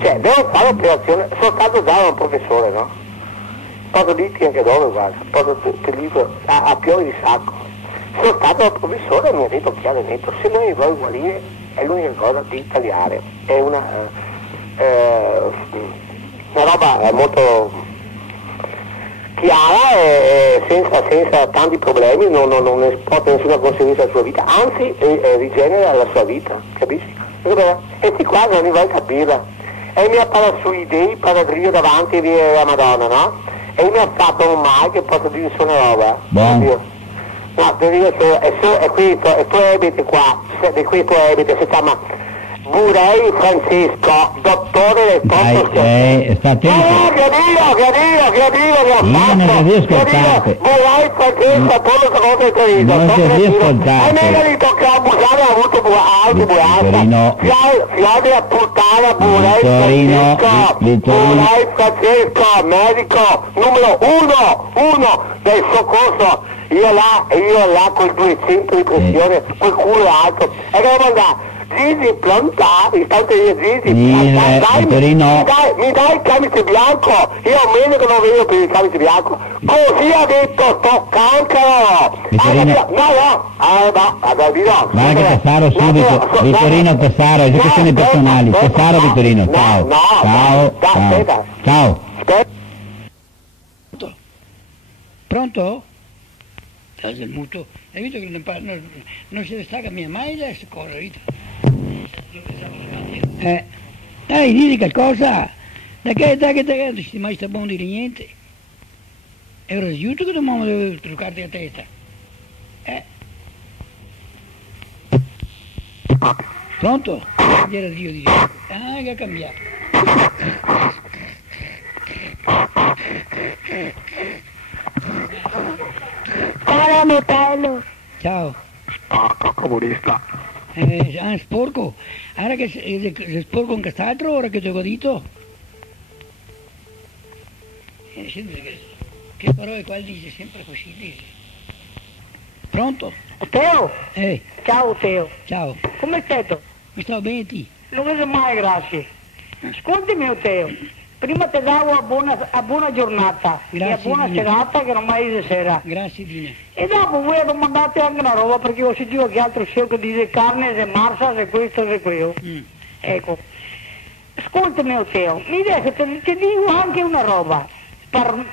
cioè devo fare l'operazione, sono stato già da un professore, no? Posso dirti anche dove, guarda, ti dico, a Piove di Sacco. Sono stato dal professore e mi ha detto chiaramente, se non vuoi guarire è l'unica cosa di tagliare, è una roba molto chiara e senza tanti problemi, non porta nessuna conseguenza alla sua vita, anzi rigenera la sua vita, capisci? E sti qua non vuoi capirla. E mi ha parlato sui idei, paradrio davanti e la Madonna, no? E mi ha fatto un male che posso dire su una roba. Buon. No, ti dico solo, è questo, e tu ebite qua, di questo ebite, si chiama Burei Francesco, dottore del posto sta attento. Io non ti ascoltate. Burei Francesco, posto secondo il Treviso. Non ti ascoltate. E mi ha detto che abusare ha avuto autobulanza. Fiode a puttana, Burei Francesco, medico numero uno del soccorso. Io là col 200 di pressione, quel culo alto, e devo mandare Gigi, pronta? Istante io, Gigi. Vittorino. Mi dai il camice bianco? Io ho meno che non vengo per il camice bianco. Così ha detto sto cancro. Vittorino. Guarda di no. Guarda che Tessaro subito. Vittorino Tessaro, è questioni personali. Tessaro Vittorino, ciao. Ciao. Ciao. Pronto? Il muto. Hai visto che non si stacca mai questa cosa, hai visto? Dai, digli qualcosa. Da che non si mai sta buono dire niente. È ora aiuto che dobbiamo truccarti la testa. Pronto? Era Dio di Dio. Ah, che ha cambiato. Ciao, Metello. Ciao. Comunista. Sporco. Ora che è sporco anche quest'altro, ora che ti ho godito. Che parole qua dice sempre così, dice. Pronto? Teo? Ehi. Ciao Teo. Ciao. Come stai? Mi sto bene ti? Non vedo mai, grazie. Ascoltami Teo, prima ti davo a buona giornata Grazie, e a buona Dina. serata che non mai di sera. Grazie Dina. E dopo voi domandate anche una roba perché ho sentito che altro c'è che dice carne, se marsa, se questo, se quello. Ecco. Ascoltami Teo, mi adesso ti dico anche una roba. Per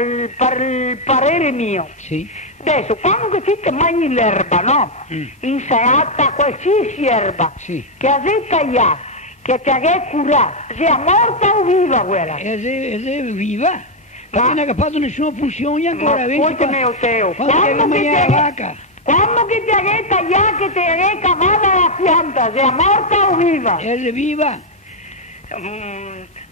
il parere mio. Sì. Adesso, quando che ti mangi l'erba, no? Insalata, qualsiasi erba, Sì. che hai tagliato, che ti hai curato, sia morta o viva quella? È viva? Ma non ha fatto nessuna funzione ancora. Ma ascoltami Teo, quando che ti la vacca? quando che ti hai tagliato, che ti hai cavato la pianta, sia morta o viva? È viva?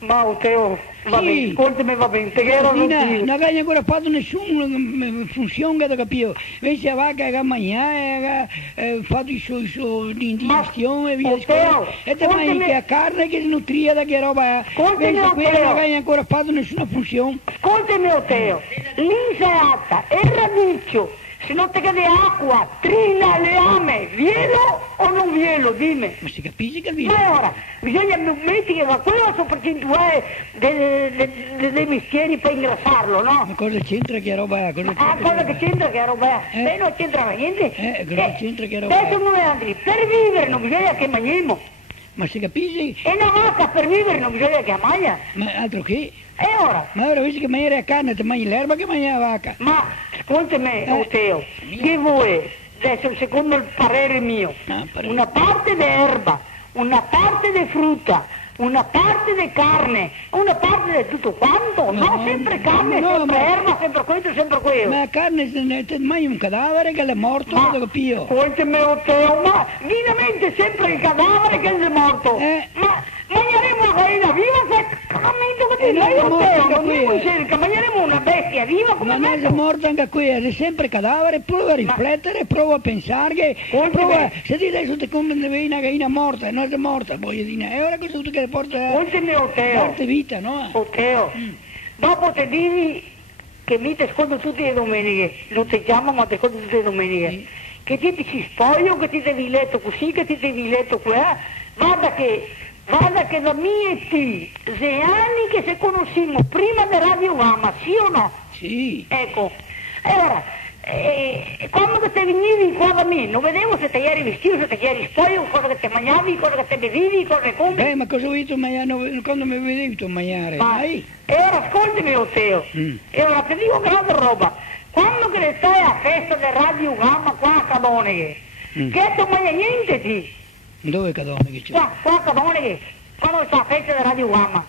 Ma Teo, va Sì. bene, ascoltami, va bene, te ero Non ha ancora fatto nessuna funzione da capire. Invece la vacca che ha mangiato, ha fatto il suo indigestione e via discorrendo. E te mangi che ha carne che si nutria da che roba. Invece quella non ha ancora fatto nessuna funzione. Ascoltami Teo, l'insalata e il radicchio, se non ti cade acqua, trina le ame, vielo o non vielo, dimmi. Ma si capisce che viene? Ma ora, bisogna mettere ma quello è la percentuale dei mestieri per ingrassarlo, no? Ma cosa c'entra che roba è? Cosa che c'entra che roba è? Beh, non c'entra niente. Cosa c'entra che roba Adesso è? non è altri, per vivere non bisogna che mangiamo. Ma si capisce? E una vacca per vivere non bisogna che mangia. Ma altro che? E ora? Ma ora invece che mangiare la carne, ti mangi l'erba che mangi la vacca. Ma ascoltami, Teo, che vuoi? Adesso secondo il parere mio, una parte di erba, una parte di frutta, una parte di carne, una parte di tutto quanto, no, sempre carne, sempre erba, sempre questo, sempre quello. Ma la carne, ti mangi un cadavere che è morto, Ma, lo capio. ascoltami, Teo, ma finalmente sempre il cadavere che è morto. Ma mangeremo una gallina viva se cammino che ti dai, Teo, non mi cerca, mangeremo una bestia viva come ma non è morto anche qui, è sempre cadavere, prova a riflettere, prova a pensare che, prova, se ti adesso ti compri una gallina morta, non è morta, voglio dire, e ora questo che le porta porta vita, no? Teo, dopo ti dici che mi ti ascolto tutte le domeniche, non ti chiamo ma ti ascolto tutte le domeniche, che ti ci spoglio, che ti devi letto così, che ti devi letto qua, guarda che da mie e 6 anni che se conoscimmo prima di Radio Gama, sì o no? Sì. Ecco, e ora, quando che te venivi qua da me, non vedevo se te eri vestito, se te eri spoglio, cosa che te mangiavi, cosa che te bevivi, cosa che come. Ma cosa ho visto mangiare, quando mi vedevi tu mangiare? E ora ascoltami, Teo, e ora ti dico grande roba, quando che stai a festa di Radio Gama qua a Cadoneghe, che tu mangia niente ti? Dove è Cadone che c'è? Qua a Cadoneghe, quando sta a festa di Radio Gama.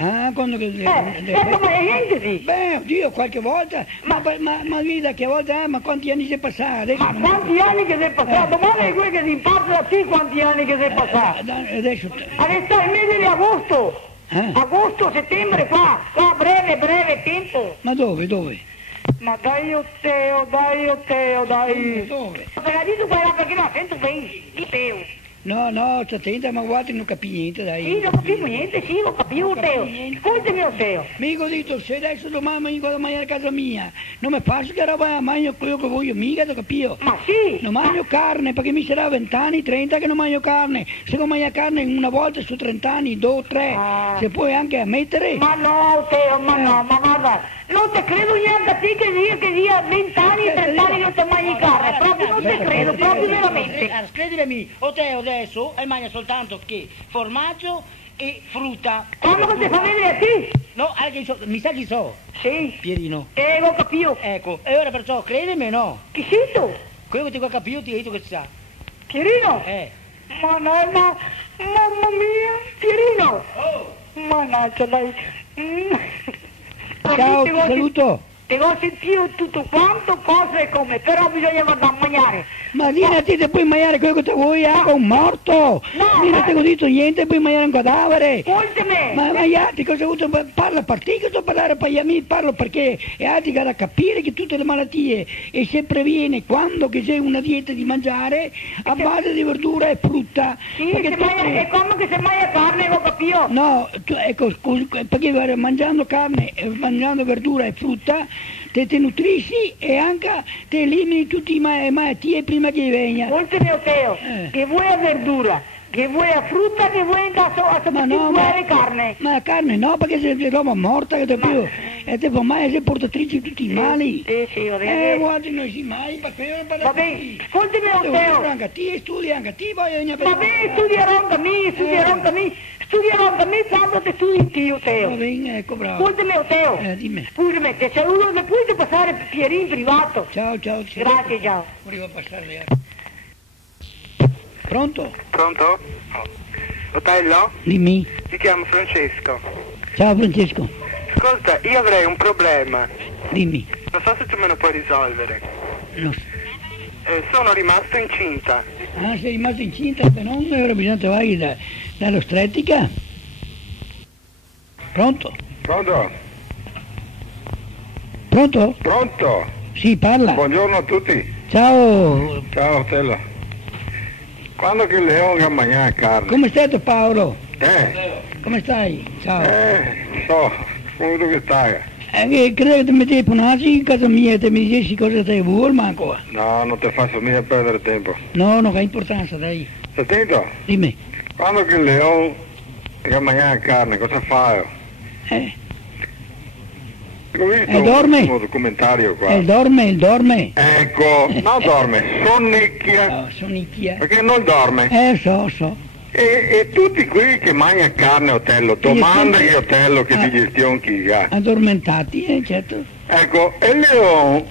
Ah, quando che... tu mangia niente ti? Beh, oddio, qualche volta, ma vedi da che volta, ma quanti anni si è passato? Adesso Ma quanti anni che si è passato? Domanda è quello che ti imparte da te quanti anni che si è passato. Adesso è il mese di agosto. Agosto, settembre, qua breve tempo. Ma dove? Ma dai, Teo, dai. Dove? Ho detto quella perché non sento bene, di Teo. No, sta attenta, ma guarda, non capi niente, dai. Sì, non capivo niente, sì, lo capivo, Teo. Ascoltami, Teo. Mica ho detto, se adesso domani vado a mangiare a casa mia, non mi faccio che roba mangio quello che voglio, mica, lo capio. Ma sì. Non mangio carne, perché mi sarà 20 anni, 30 che non mangio carne. Se non mangio carne una volta su 30 anni, 2 o 3, se puoi anche ammettere. Ma no, Teo, ma no, ma guarda. Non te credo neanche a te che dia 20 anni e 30 anni che non ti mangi carne, proprio non te credo, proprio veramente. Credimi, Teo adesso mangia soltanto che formaggio e frutta. Come che ti fa vedere a te? No, mi sa chi so. Sì. Pierino. Ho capito. Ecco, e ora perciò credimi o no? Chi sei tu? Quello che ti ho capito ti ho detto che sa. Pierino? Ma no, mamma mia, Pierino! Oh! Mannaggia lei. Ciao, ti saluto. Ti ho sentito tutto quanto, cose e come, però bisogna andare a mangiare. Ma vieni a te se puoi mangiare quello che ti vuoi, anche un morto. Vieni a te ho detto niente, puoi mangiare un cadavere. Ascoltami. Ma Iati, cosa hai avuto? Parla per te che sto a parlare per gli amici, parlo perché è Iati da capire che tutte le malattie e si previene quando che c'è una dieta di mangiare a base di verdura e frutta. Sì, è come che se mangia carne, lo capisco. No, ecco, perché mangiando carne, mangiando verdura e frutta, te nutrisci e anche te elimini tutte le malattie prima che venga. Ascoltami, Teo, che vuoi a verdura, che vuoi a frutta, che vuoi a carne. Ma la carne no, perché se roba morta, che più, e te fa mai essere portatrici di tutti i mali. Sì, va bene. Guardi, noi si mai, perché va bene, ascoltami, Teo. Anche a te, studi anche a te, voglio va bene, studierò anche me quando ti studi io, Teo. Va bene, ecco, bravo. Ascoltami, Teo. Dimmi. Scusami, ti saluto, ne puoi passare Pierino in privato. Ciao. Grazie, ciao. Volevo passare Pronto? Pronto? Otello? Dimmi. Mi chiamo Francesco. Ciao Francesco. Ascolta, io avrei un problema. Dimmi. Non so se tu me lo puoi risolvere. No. Sono rimasto incinta. Ah, sei rimasto incinta? Non ora bisogna trovare dall'ostetrica? Pronto? Pronto? Pronto? Pronto? Sì, parla. Buongiorno a tutti. Ciao. Ciao, Otello. Quando che il leone a mangiare carne? Come stai Paolo? Come stai? Ciao. Come che stai? Credo che ti mettevi punassi in casa mia e te mi dicessi cosa stai vuoi, manco. No, non ti faccio mica perdere tempo. No, non ha importanza, dai. Attento? Dimmi. Quando che il leone a mangiare carne, cosa fa? Ho visto dorme? un documentario qua. Il dorme. Ecco, non dorme, sonnicchia. Sonnicchia. Perché non dorme. So. E tutti quelli che mangiano carne, Otello, domanda che Otello che digestione chi ha. Addormentati, certo. Ecco, e il leone,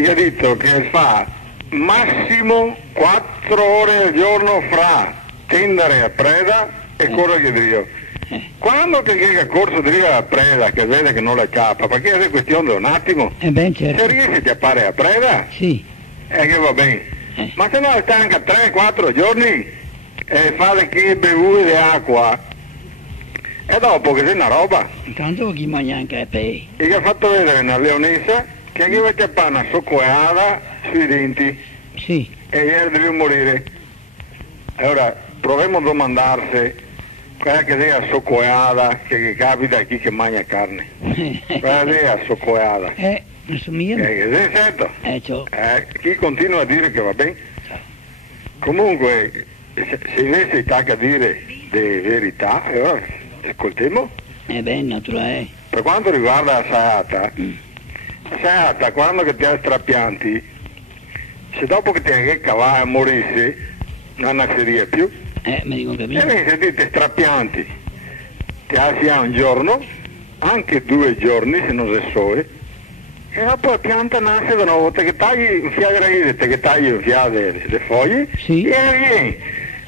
io ho detto che fa massimo 4 ore al giorno fra tendere a preda e correre drio. Quando che corso drio a preda, che vede che non la cappa, perché è questione di un attimo, certo. se riesce a chiappare a preda, sì. Che va bene. Ma se no sta anche 3-4 giorni e fa le che bevute di acqua e dopo che c'è una roba. Intanto chi mangia anche a te. E che ha fatto vedere una leonessa che aveva chiappato una soccoeada sui denti. Sì. E ieri deve morire. Allora proviamo a domandarsi quella che è la soccoeada che capita a chi che mangia carne. Quella è la soccoeada. Assomiglia. Certo. Ciò. Chi continua a dire che va bene. Comunque, se invece tocca dire di verità, allora ascoltiamo. Naturale. Per quanto riguarda la Seata, quando che ti ha strappianti, se dopo che ti hai cavato a morirsi, non nasceria più. Mi dico capito. E lei sentite strappianti, ti ha un giorno, anche 2 giorni se non si soe, e dopo la pianta nasce da nuovo, te che tagli un fiato raide, te che tagli un fiato le foglie, sì. E viene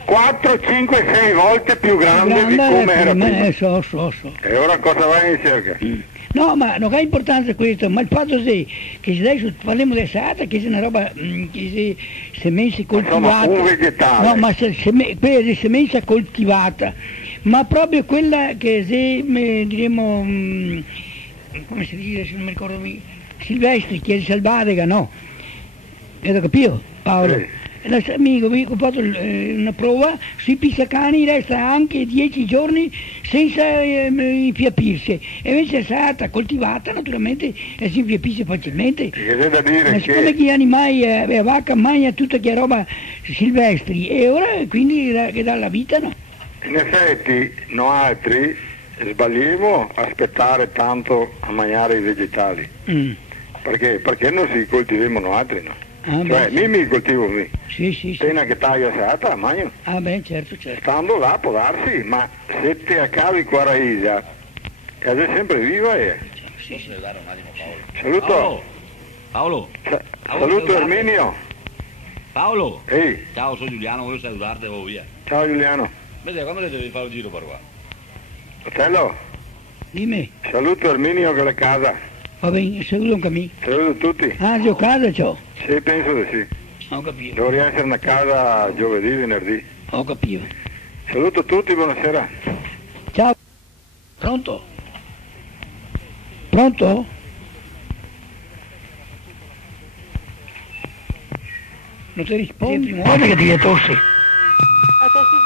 4, 5, 6 volte più grande di come era prima. So. E ora cosa vai in cerca? No, ma non ha importanza questo, ma il fatto è che se adesso parliamo di Seata, che è una roba che è semenza coltivata. Insomma, un vegetale. No, ma quella di semenza coltivata, ma proprio quella che diremo, come si dice, se non mi ricordo, silvestri, che è selvatica, no? Hai capito, Paolo? Sì. Amico, ho fatto una prova sui pisciacani, resta anche 10 giorni senza infiappirsi, e invece è stata coltivata naturalmente e si infiappisce facilmente. C'è da dire ma siccome che gli animali, la vacca mangia tutta che roba silvestri, e ora quindi che dà la vita, no? In effetti noi altri sbagliamo a aspettare tanto a mangiare i vegetali. Perché non si coltiviamo noi altri, no? Cioè, mi coltivo mi. Sì. Appena che taglio assata, mangio. Ah beh, certo. Stando là può darsi, ma se ti accavi qua raisa, è sempre viva e... Sì. Saluto. Paolo. Saluto Erminio. Paolo. Ehi. Ciao, sono Giuliano, voglio salutarti, vado via. Ciao Giuliano. Vedi, quando che devi fare un giro per qua? Fratello. Dimmi. Saluto Erminio che è a casa. Va bene, saluto anche a me. Saluto tutti. Ah, sei a casa, ciao. Sì, penso di sì. Ho capito. Dovrei essere a casa giovedì, venerdì. Ho capito. Saluto tutti, buonasera. Ciao. Pronto? Pronto? Non ti rispondi? Guarda che ti tosse. A tosse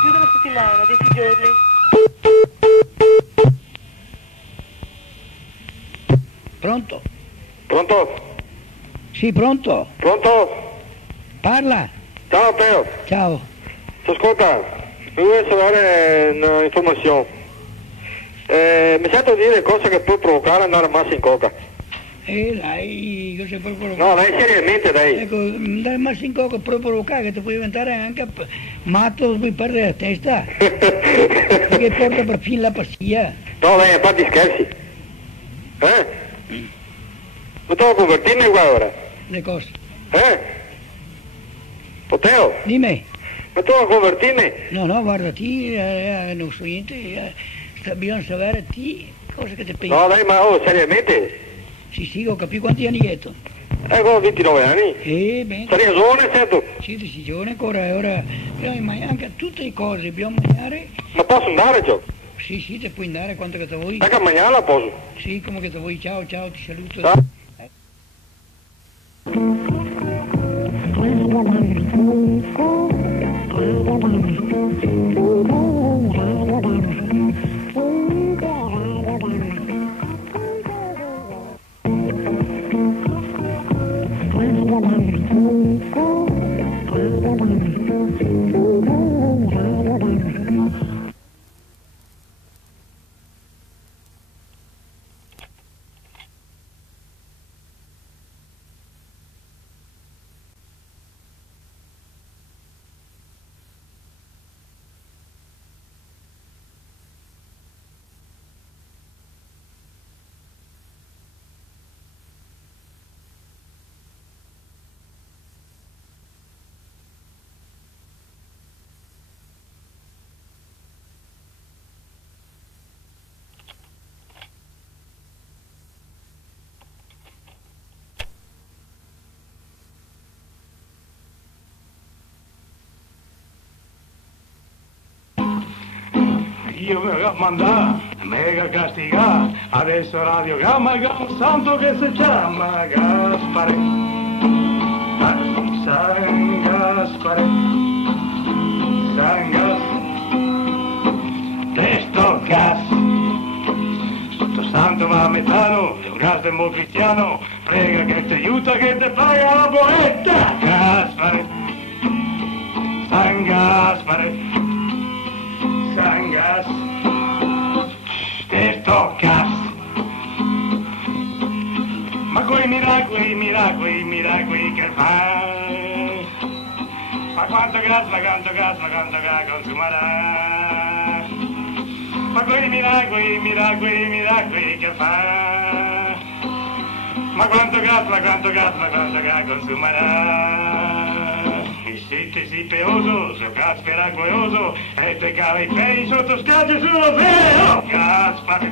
più di una settimana, 10 giorni. Pronto? Pronto? Sì, pronto? Pronto? Parla. Ciao Teo. Ciao. Ascolta, voglio sapere un'informazione. Mi sento dire cose che può provocare andare a massa in coca. Dai, cosa può provocare? No, dai, seriamente dai. Ecco, andare a massa in coca può provocare che ti puoi diventare anche matto, puoi perdere la testa. Perché porta perfino la passia. No, dai, a parte scherzi. Ma devo convertirmi qua ora? Le cose. Poteo? Dimmi. Ma tu a convertirmi? No, guarda, non so niente, bisogna sapere cosa che ti pensi. No, dai, ma seriamente? Sì, ho capito quanti anni hai detto. Ho 29 anni. Bene. Sei giovane, sento? Sì, sei giovane ancora, ora bisogna mangiare anche tutte le cose, dobbiamo mangiare. Ma posso andare, ciò? Sì, ti puoi andare quanto che ti vuoi. Anche a mangiare posso? Sì, come che ti vuoi, ciao, ti saluto. Ciao. Io mi ho mandato, mega castigato, adesso radiogramma il gran santo che si chiama Gaspare. San Gaspare, San Gas, testo gas. Sotto santo maometano, è un gas democristiano, prega che ti aiuta, che ti paga la boetta. Gaspare, San Gaspare. Sangas, testo gas. Ma quei miracoli che fa? Ma quanto gas consumerà? Ma quei miracoli che fa? Ma quanto gas consumerà? Siete sì peoso, so gas peragoioso, e te cava i peri sotto scacci sullo vero. Gaspare,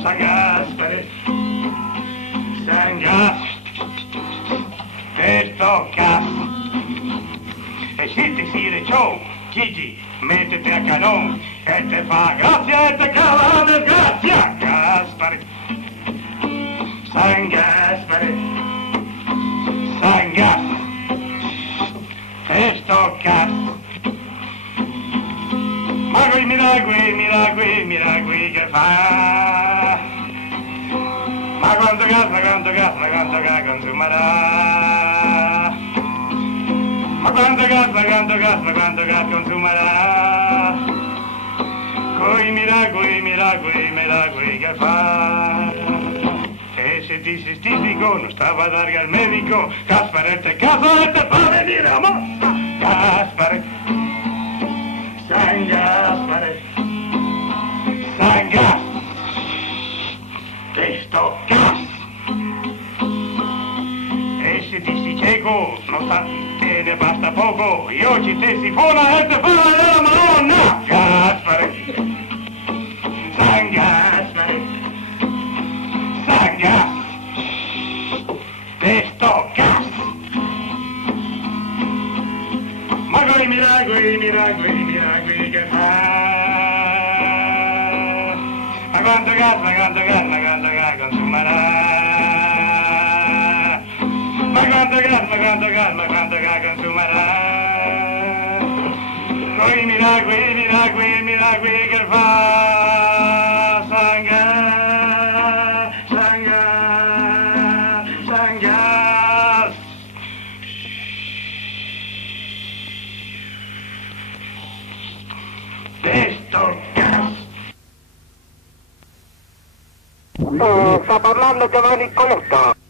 San Gaspare, San Gas, testo gas. E siete sì recciò, Gigi, mettete a canon, e te fa grazia e te cava la disgrazia. Gaspare, San Gaspare, San Gas. e sto cazzo. Ma quei miracoli che fa, ma quanto gas consumerà, ma quanto gas consumerà, coi miracoli che fa. E se ti sestifico non stava a dare al medico, Gasparete fa venire a mossa, Gasparete, San Gaspare, San Gas, e sto gas. E se ti si cieco, non te ne basta poco, io ci te sifona e te fa la Madonna, Gaspare, San Gaspare, San Gas, e sto gas. Ma quei miracoli che fa, ma quanto gas consumerà, ma quanto gas consumerà, quei miracoli che fa, San Gas, San Gas, San Gas. Testo gas. Sta parlando Giovanni Coletto.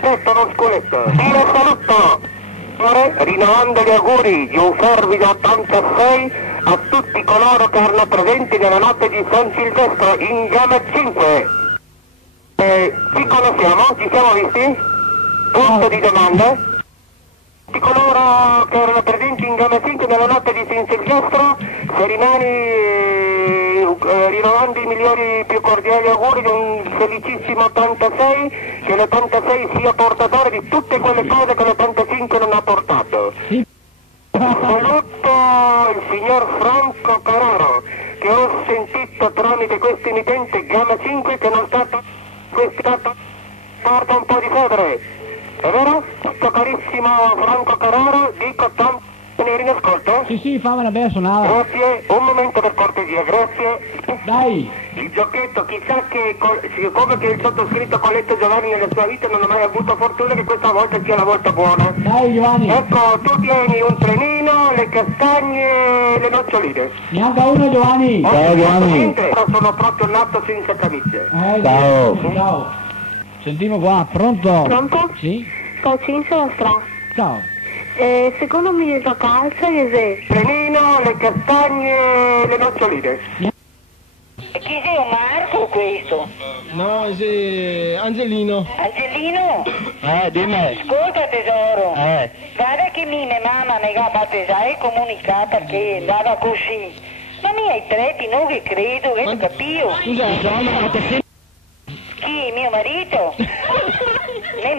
Detto non scoletto. Io lo saluto. Rinnovando gli auguri di un fervido 86 a tutti coloro che erano presenti nella notte di San Silvestro in Gamma 5. Ci conosciamo? Ci siamo visti? Punto di domanda. Tutti coloro che erano presenti in Gamma 5 nella notte di San Silvestro, se rimani rinnovando i migliori più cordiali auguri di un felicissimo 86, che l'86 sia portatore di tutte quelle cose che l'85 non ha portato. Saluto il signor Franco Carraro, che ho sentito tramite questo emittente Gamma 5 che non sta porta un po' di febbre. È vero? Questo carissimo Franco Carraro, dico tanto venire in ascolto? Sì, fa una bella suonata. Grazie, un momento per cortesia, grazie. Dai! Il giochetto, chissà che, siccome che il sottoscritto Coletto Giovanni nella sua vita non ha mai avuto fortuna, che questa volta sia la volta buona. Dai Giovanni! Ecco, tu tieni un trenino, le castagne, le noccioline. Neanche uno Giovanni! Ciao Giovanni! Sono proprio nato senza camicie. Ciao! Sentimo qua, pronto? Pronto? Sì? Cocinzo la stra. Ciao! Secondo me la calza che Trenino, le castagne, le noccioline. Chi sei, un Marco questo? No, è Angelino. Angelino? Dimmi. Ascolta tesoro. Guarda che mia mamma mi ha battesare e comunicata che andava così. Ma mi hai tretti, non che credo, che capio. Scusa, Giovanni, chi? Mio marito? Mio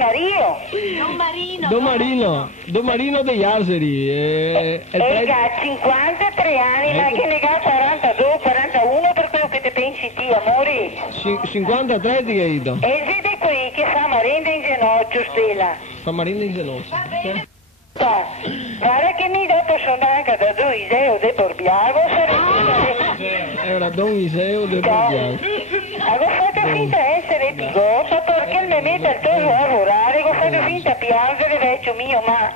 Mario? Don Marino degli Aseri. E ha 53 anni, ma che ne ha 42, 41 per quello che ti pensi ti, amore? 53 ti credo. E siete qui che fa marenda in ginocchio, Stella. Fa marenda in ginocchio. Guarda che mi ha dato sonanca da Don Iseo de Borbiago, Era Don Iseo de Borbiago. Avevo fatto finta di essere bigotto perché mi mette il tono a lavorare, avevo fatto finta di piangere, vecchio mio, ma...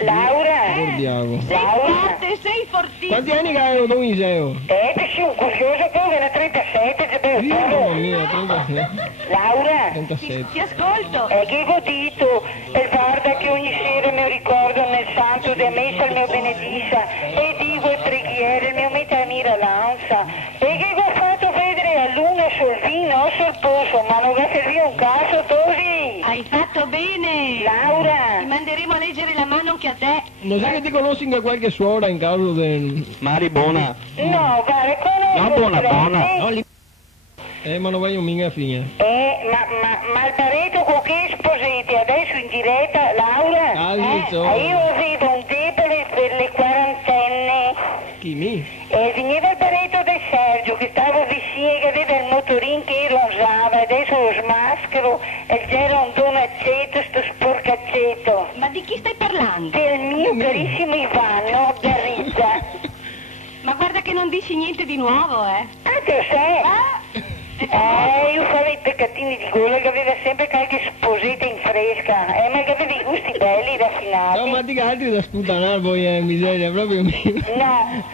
Laura! Borbiago. Laura! sei fortissimo. Quanti anni che hai Don Iseo? Sei un curioso che ne ha 37, se bevo Mamma mia, 37. Laura! 37. Ti ascolto. E che godito, e guarda che ogni sera mi ricordo nel santo de messa il mio benedissa, e dico e preghiere, il mio metanira lanza, e che ho fatto vedere a luna sul vino, sul polso, ma non va servire un caso così. Hai fatto bene. Laura! Ti manderemo a leggere la mano anche a te. Non sai che ti conosci anche qualche suora in caso di... Mari buona. No, guarda, conosco. No, buona. Ma non voglio mica fine. Ma il pareto con che spositi adesso in diretta, Laura? Io avevo un debole per le quarantenne. Chi mi? E veniva il pareto di Sergio che stava vicino e che aveva il motorin che ronzava, adesso lo smaschero e c'era un donacetto, sto sporcacetto di nuovo, eh? Tu sai? Io favo i peccatini di gola che aveva sempre qualche sposetta in fresca, ma che aveva i gusti belli, raffinati. No, ma di che altri da sputtanare voi miseria, proprio mio. No,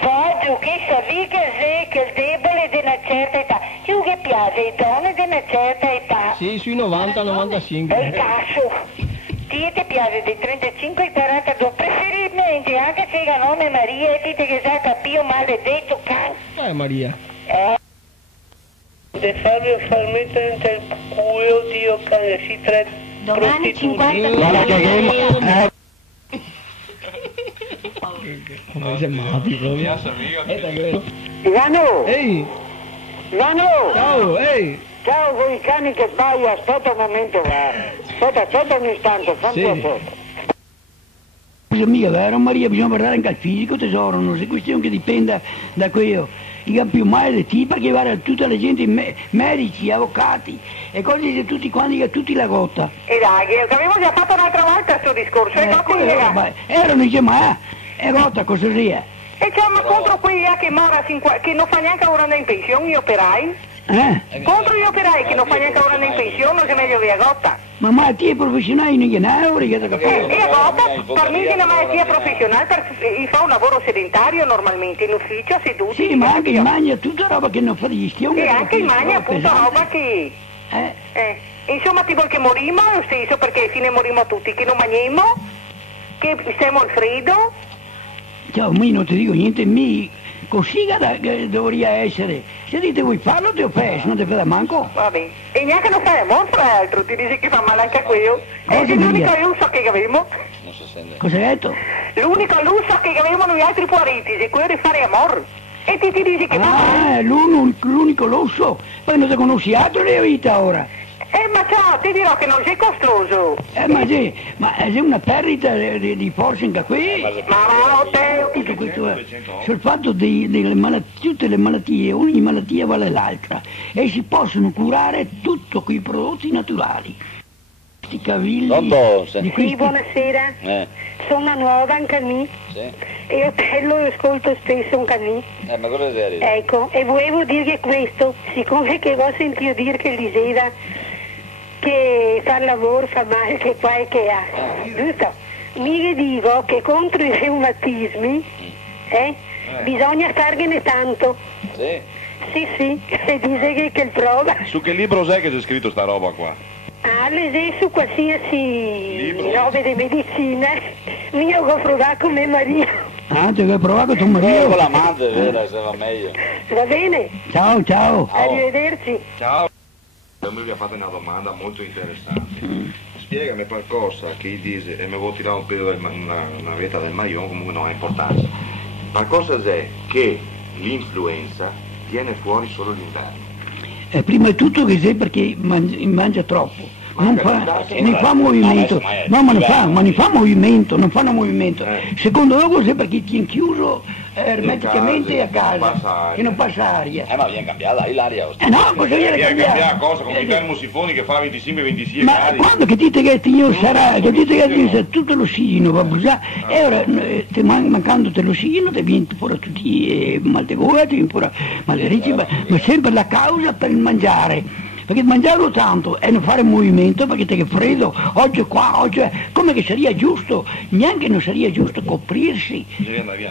voglio che sapi che il debole di una certa età, io che piace ai donne di una certa età. Sì, sui 90-95. E cazzo! Ti piace dei 35 ai 42, preferibilmente anche se il nome Maria e dite che sa capio maledetto can. Maria. De farmi far mettere nel culo, Dio, che si tre Domani 50 Guarda che come sei matti proprio. Ivano! Ehi! Ivano! Ciao, ehi! Ciao voi cani che sbaglio, aspetta un momento, va. Aspetta un istante, fammi un po'. Mica vero Maria, bisogna guardare anche al fisico tesoro, non è questione che dipenda da quello. I più male di te perché guarda tutta la gente, medici, avvocati e cose di tutti quanti, che tutti la gotta. E dai, che avevo già fatto un'altra volta questo discorso, non dice ma è gotta cosa sia. E c'è ma contro quelli che non fa neanche ora in pensione, gli operai? Contro gli operai che non fa neanche ora in pensione, non c'è meglio via gotta. Ma ti è professionale, non è che gotta, per me è una malattia professionale, perché fa un lavoro sedentario normalmente, in ufficio, seduti. Sì, ma anche in magna tutta roba che non fa di gestione. E anche in magna appunto roba che... Insomma ti vuol che morimo, lo stesso, perché fine morimo tutti, che non mangiamo, che stiamo al freddo. Ciao, io non ti dico niente, così che dovrebbe essere. Se dite vuoi farlo, ti ho fesso, non ti fai da manco. Va bene. E neanche non fai amore fra l'altro, ti dici che fa male anche a quello. È l'unico lusso che avevamo. Non si sente. Cosa hai detto? L'unico lusso che avevamo noi altri parenti, è quello di fare amore. E ti dici che fa male. L'unico lusso. Poi non ti conosci altro nella vita ora. Ma ciao, ti dirò che non sei costoso. Ma è una perdita di forza anche qui. Ma tutto questo sul fatto delle malattie, tutte le malattie, ogni malattia vale l'altra e si possono curare tutto con i prodotti naturali. Questi cavilli. Sì, buonasera. Sono una nuova anche lì. E io lo ascolto spesso un canì. Ma cosa sei? Ecco, e volevo dirgli questo, siccome che ho sentito dire che diceva che far lavoro fa male che qua e che ha, giusto? Mi dico che contro i reumatismi bisogna fargliene tanto. Sì, e dice che il prova. Su che libro sai che c'è scritto sta roba qua? Legge su qualsiasi roba di medicina, io ho provato con mia Maria. Ti ho provato con tuo marito? Con l'amante, vero, se va meglio. Va bene? Ciao. Arrivederci. Ciao. Mi ha fatto una domanda molto interessante. Spiegami qualcosa che dice, e mi vuoi tirare un pedo una vetta del maglione, comunque non ha importanza. Ma cosa è che l'influenza viene fuori solo l'inverno? Prima di tutto che sei perché mangia troppo. Non fa movimento, non fanno movimento. Secondo loro è perché ti è chiuso ermeticamente a casa, che non passa aria. Ma viene cambiata l'aria. No, cosa viene cambiata? Cosa, come i termosifoni che fa 25-26 ma gradi. Quando che dite che io sarà, tutto l'ossigeno va a bruciare, e ora mancando l'ossigeno ti viene pure tutti mal di gola, ti viene pure mal di ricci, ma sempre la causa per il mangiare. Perché mangiarlo tanto e non fare movimento perché te che freddo, oggi qua, come che sarebbe giusto, neanche non sarebbe giusto coprirsi,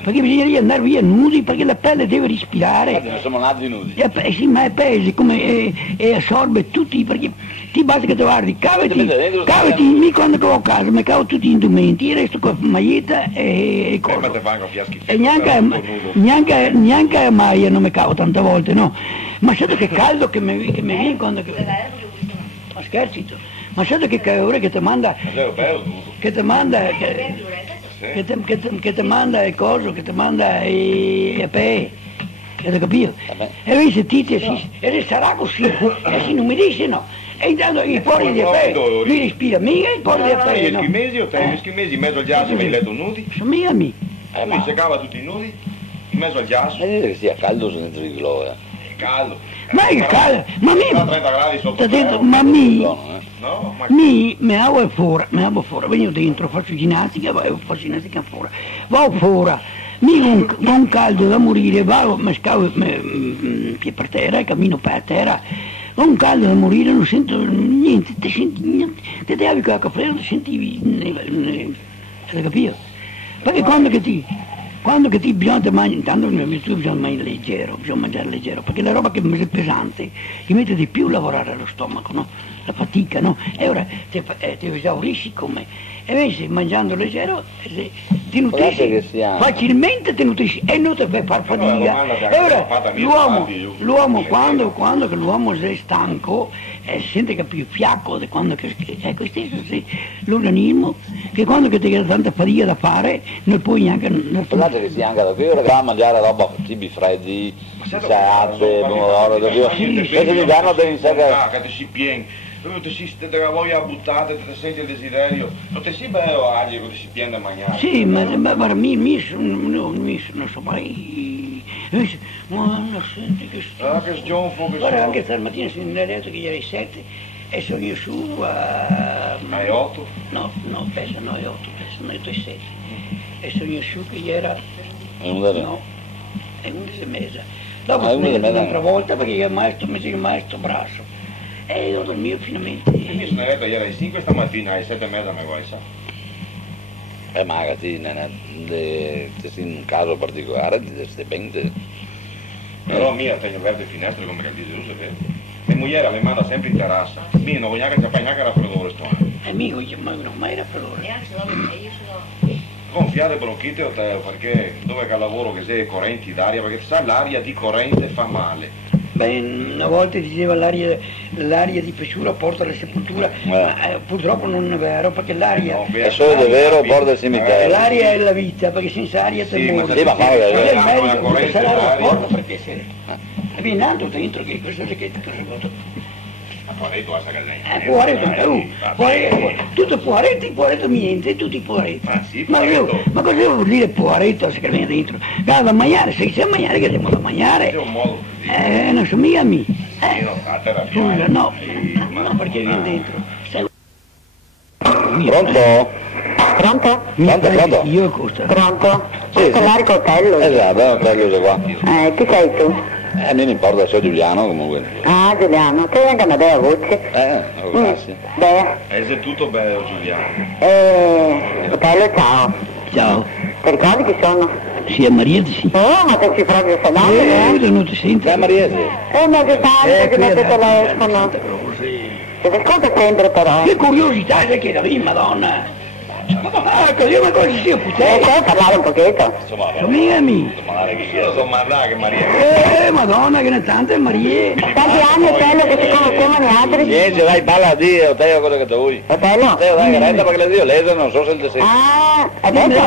perché bisognerebbe andare via nudi perché la pelle deve respirare. Infatti non siamo nati nudi. Sì, ma è pesi come e assorbe tutti, perché ti basta che ti guardi, cavati, mi quando ho a casa, mi cavo tutti gli indumenti, io resto con maglietta e cosa. E neanche a maglia non mi cavo tante volte, no. Ma sai che caldo che mi viene quando... Ma scherzi tu. Ma sai che calore che ti manda... Che ti manda... Che ti manda il coso, che ti manda i pe. Hai capito? E voi sentite, e sarà così. E se non mi dice no. E intanto i pori di pe, mi respira mica i pori di pe, no. Gli eschimesi in mezzo al ghiaccio che hai letto nudi? Sono mica mi. Mi seccava tutti nudi, in mezzo al ghiaccio. Che sia caldo sono dentro il globo, Caldo. Ma è caldo, ma mi... 30 gradi sotto dentro, ma mi avevo fuori, venivo dentro, faccio ginnastica, faccio ginnastica fuori, vado fuori, mi con un caldo da morire, vado, mi scavo per terra, cammino per terra, ho un caldo da morire, non sento niente, ti senti niente, ti davi qualche freddo, ti sentivi, hai capito? Perché quando che ti bisogna mangiare, intanto bisogna mangiare leggero, perché la roba che è pesante ti mette di più a lavorare allo stomaco, no? La fatica, no? E ora ti esaurisci come, e invece mangiando leggero ti nutrisci, facilmente ti nutrisci e non ti fai far fatica. E ora l'uomo quando che l'uomo è stanco si sente che è più fiacco di quando che ecco stesso l'organismo che quando che ti ha tanta fatica da fare non puoi neanche. Pensate che sia anche da qui, ora che va a mangiare roba, cibi freddi, insalate, pomodoro, invece d'inverno devi che ti si pieni. Tu ti si della voglia buttata, ti senti il desiderio, non ti si bello agli che ti si piende a mangiare. Sì, ma non so mai, ma non senti che sto. Ah, che sgionfo che guarda, anche stamattina sono detto che ieri 7 e sono io su a... Hai 8? No, pesano 8, pesano 8 e 7. E sono io su che ieri era... No, è 11 e mezza. Dopo sono andato un'altra volta perché il maestro mi dice il maestro brasso. E io dormivo finalmente. E mi sono detto ieri alle 5 stamattina, alle 7 e mezza mi vuoi sa. Magari in un caso particolare ti dipende. Però mia tengo verde finestre come che dice Giuseppe. Le moglie mi manda sempre in terrazza. Mia non voglio che fai neanche raffreddore sto anno. E mio ma non mai raffreddore. Gonfiare bronchite o te, perché dove che lavoro che sei correnti d'aria, perché sai l'aria di corrente fa male. Beh, una volta diceva l'aria di pesciura porta alla sepoltura, ma purtroppo non è vero, perché l'aria... No, è solo vero, porta al cimitero. L'aria è la vita, perché senza aria te muori. Sì, ma fa il medico non sarà la porta perché se... E viene nato dentro che cosa è che Puaretto a tutto puaretto niente, tutti puaretti. Ma cosa vuol dire puaretto se che viene dentro? Da mangiare, se c'è da mangiare che abbiamo da mangiare. Non so mica mi. Scusa, no, perché viene dentro. Pronto? Pronto? Pronto? Io Costa. Pronto? Sì, Con l'arico Otello? Esatto, Otello qua. Chi sei tu? A me non importa, sono Giuliano comunque. Ah, Giuliano, tu anche una bella voce. Grazie. Beh. È tutto bello Giuliano. Otello, ciao. Ciao. Ti ricordi chi sono? Sì, è Mariese, sì. Oh, ma te ci proprio sta dando, non ti senti? È Mariese. Ma che tanto che non ti telefono. Ti ascolta sempre però. Che curiosità, sai che la mia Madonna. Ma così una cosa sia puttana. Sai parlare un pochetto? Mica mi. Io sono Marra Maria. Madonna, che ne tante Marie. Tanti anni Otello che si conoscevano gli altri? Niente, dai, parla a Dio, Otello cosa che tu vuoi. Otello? Otello, dai, renda perché le Dio lesa, non so se il sente. Ah, adesso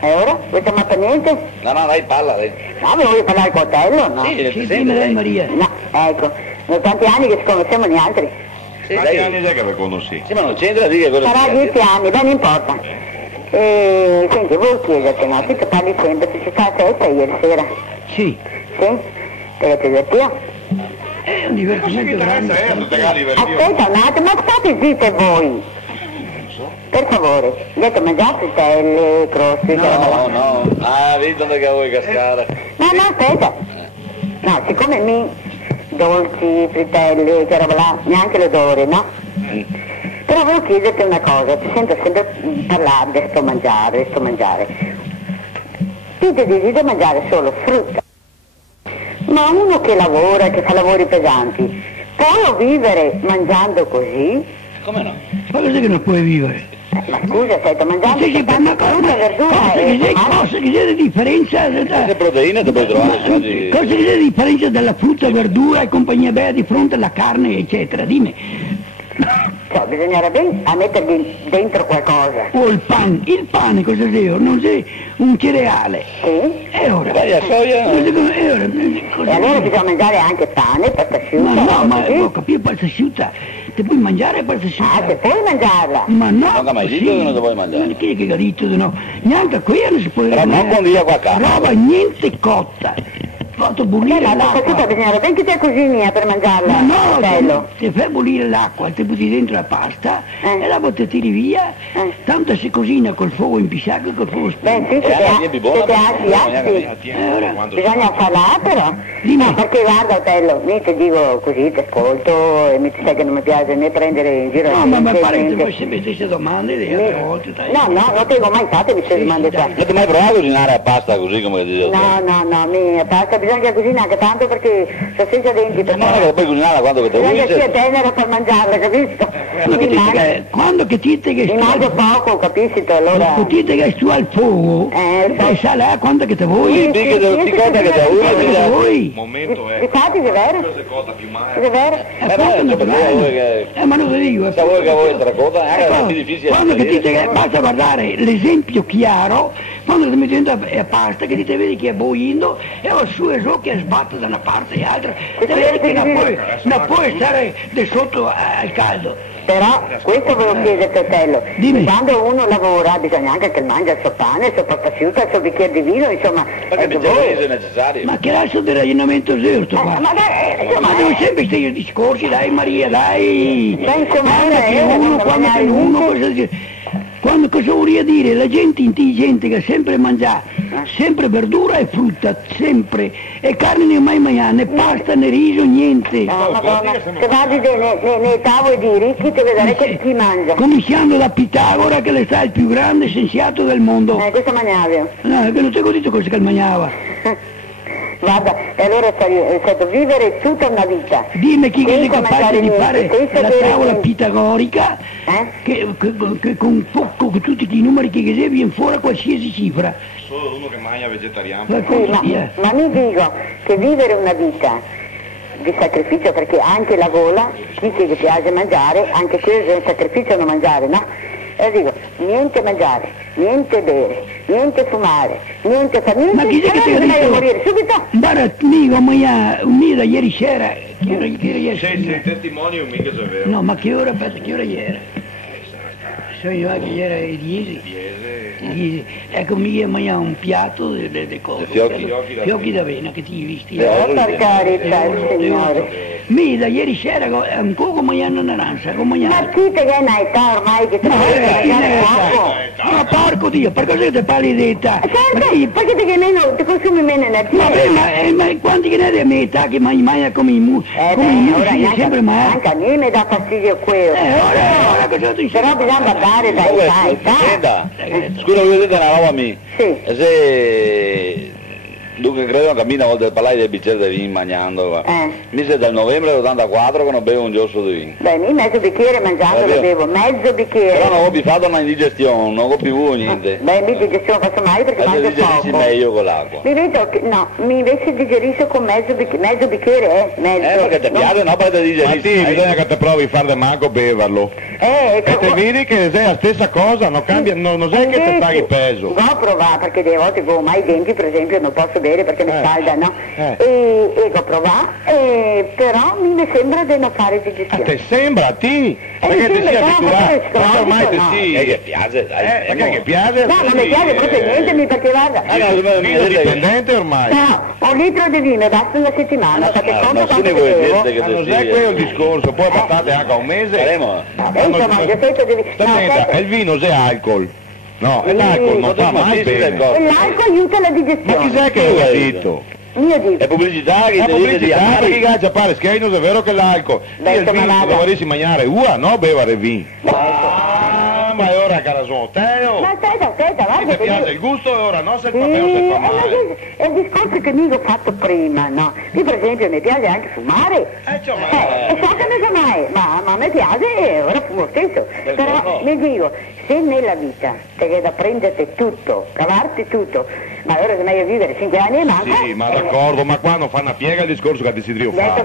è ora? Non ti ammazza niente? No, dai, parla, dai. No, mi vuoi parlare con Otello, no? Sì, Sì, dimmi lei Maria. No, ecco, sono tanti anni che ci conosciamo gli altri. Sì, Quanti anni sei che vi conosci? Sì, ma non c'entra di che cosa Sarà 10 anni, beh, non importa. Senti, vuoi chiederti, no? Tu che parli sempre, ti sei stata festa ieri sera? Sì. Sì? Te l'hai divertito? È un divertimento grande. Aspetta un attimo, ma state zitte voi! Per favore, gli avete mangiato stelle, crossi? No. Ah, vedi dove che vuoi cascare. No, aspetta. No, siccome dolci, fritelle, che roba là, neanche l'odore, no? Però volevo chiederti una cosa, ti sento sempre parlare di sto mangiare. Tu ti dici di mangiare solo frutta. Ma uno che lavora, che fa lavori pesanti, può vivere mangiando così? Come no? Ma cos'è che non puoi vivere? Ma scusa, stai mangiando frutta, verdura cosa che c'è di differenza? Le proteine ti puoi trovare. Cosa che c'è di differenza della frutta, verdura e compagnia bella di fronte alla carne, eccetera? Dimmi. Cioè, bisognerebbe mettergli dentro qualcosa. O il pane cosa devo? Non c'è un cereale. Sì? E ora? La soia? E allora bisogna mangiare anche pane, pasta asciutta. Ma ho capito, pasta asciutta. Ti puoi mangiare pasta asciutta? Ah, te puoi mangiarla? Ma no. Non ha mai detto che non ti puoi mangiare. Ma chi è che ha detto di no? Neanche qui non si può mangiare. Però non con dia qua a casa. Roba niente cotta. fatto bollire la l'acqua. pasta bisogna ben che te cucini per mangiarla. Ma no, bello. se fai bollire l'acqua, ti butti dentro la pasta e la poi tiri via, tanto si cocina col fuoco impicciato e col fuoco spento. Beh, sì, bisogna farla però. No, perché guarda Otello, mi ti dico così, ti ascolto e mi sai che non mi piace né prendere in giro. No, ma mi pare che tu fai sempre le stesse domande le altre volte. Dai. No, non ti ho mai fatto queste domande qua. Avete mai provato a cucinare a pasta così come dice? No, mi pasta bisogna cucinare anche tanto perché sono senza denti. Ma non è che puoi cucinare quando che te vuoi. Bisogna che sia tenera per mangiarla, capisco? Quando che ti che mi mangio poco, capisci? Allora. Quando ti che tu al fuoco, sai là quando che te vuoi. Ti cosa che te vuoi. Momento è. Infatti, è vero. È vero. Ma non lo dico. Se vuoi che vuoi altra cosa, è più difficile. Quando che dite che basta guardare l'esempio chiaro, quando ti metti dentro a pasta che ti vedi che è bollendo e va su e su che sbatte da una parte e l'altra, ti vedi che non puoi stare di sotto al caldo. Però questo ve lo chiede Fratello, quando uno lavora bisogna anche che mangia il suo pane, il suo prosciutto, il suo bicchiere di vino, insomma. Perché è necessario. Ma che razzo di ragionamento giusto qua? Ma devo sempre questi discorsi, dai Maria, dai! Quando cosa vorrei dire? La gente intelligente che sempre mangia, sempre verdura e frutta, sempre, e carne ne mai mangiare, né pasta né riso, niente. Madonna, se vadi nei tavoli di ricchi ti vedrai che chi mangia. Cominciando da Pitagora che è stato il più grande scienziato del mondo. Questo mangiavi? No, che non ti ho detto cosa che mangiava. Guarda, e allora è stato vivere tutta una vita. Dimmi chi è capace di fare la tavola pitagorica che con tutti i numeri che viene fuori qualsiasi cifra. Solo uno che mangia vegetariano. Ma mi dico che vivere una vita di sacrificio, perché anche la gola, chi che gli piace mangiare, anche quello è un sacrificio non mangiare, no? E dico, niente mangiare, niente bere, niente fumare, niente fare niente. Ma chi è che ti ha detto? Morire subito? Guarda, amico, un'ida ieri sera, che ora ieri? Sei testimoni un mica è vero. No, ma che ora, aspetta, che ora ieri? So io che ieri era il 10. Ecco, mi mangiare un piatto di cose. Fiocchi d'avena che ti hai visti. Per carità, il Signore. Mi da ieri sera ancora mangiando un'arancia, ma chi te che è una età ormai che ti ma porco Dio, per cosa ti parli di età? Perché te che meno, ti consumi meno energia? Ma quanti che ne hai di mia età che mangia come i musci, sempre mai? Anche a me mi dà fastidio quello. Ora cosa ti però bisogna guardare da età. Scusa, voglio dire una roba a me. Sì. Se... Dunque credo che cammina vuol parlare del bicchiere di vino mangiando. Mi sei dal novembre dell'84 che non bevo un giorno di vino. Beh, io mezzo bicchiere mangiando lo bevo, mezzo bicchiere. Però non ho fatto una indigestione, non ho più niente. Beh, mi digestion faccio mai perché mangio poco. Meglio con l'acqua. Mi vedo che, no, mi invece digerisco con mezzo bicchiere, mezzo. Perché ti piace, no, perché ti digerisci. Ma sì, bisogna che te provi a far de manco beverlo. E te vedi che sei la stessa cosa, non cambia, non è che ti paghi peso. No, provare, perché delle volte ho mai i denti, per esempio, non posso bere perché mi scalda, no? E ho provato, però mi sembra di non fare digestione. A te sembra, a te? Perché ti sei abituato? Perché ormai te sì. Che piace, dai. Perché che piace? No, non mi piace proprio niente, perché guarda. Vino dipendente ormai. No, un litro di vino basta una settimana, fate conto quanto bevo. Non è quello il discorso, poi bastate anche a un mese. Insomma, il difetto di vino. Il vino è alcol. No, l'alcol non fa mai bene. L'alcol aiuta la digestione. Ma chi è che l'ha detto? Io dico. È pubblicità che perché caccia pare scherzo, è vero che l'alcol. Io il vino se dovessi mangiare no, bevere vino. Ma è ora che ha ragione Teo. Ma aspetta, guarda. Ti piace il gusto e ora no, se fa bene o se fa male. È il discorso che mi ho fatto prima, no? Io per esempio mi piace anche fumare. E so che mi fa mai, ma mi piace e ora fumo stesso. Però mi dico, se nella vita te che da prenderti tutto, cavarti tutto, ma allora è meglio vivere 5 anni e manca. Sì, ma d'accordo, ma qua non fanno a piega il discorso che desidero fare.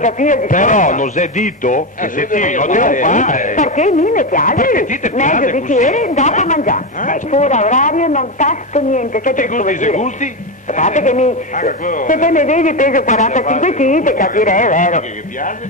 Però non si è detto che se ti lo devo fare. Perché mi piace, mezzo bicchiere dopo mangiare. Fuori orario non tasto niente. Te gusti? A parte che se te mi vedi peso 45 kg, ti capirei, è vero. Che piace?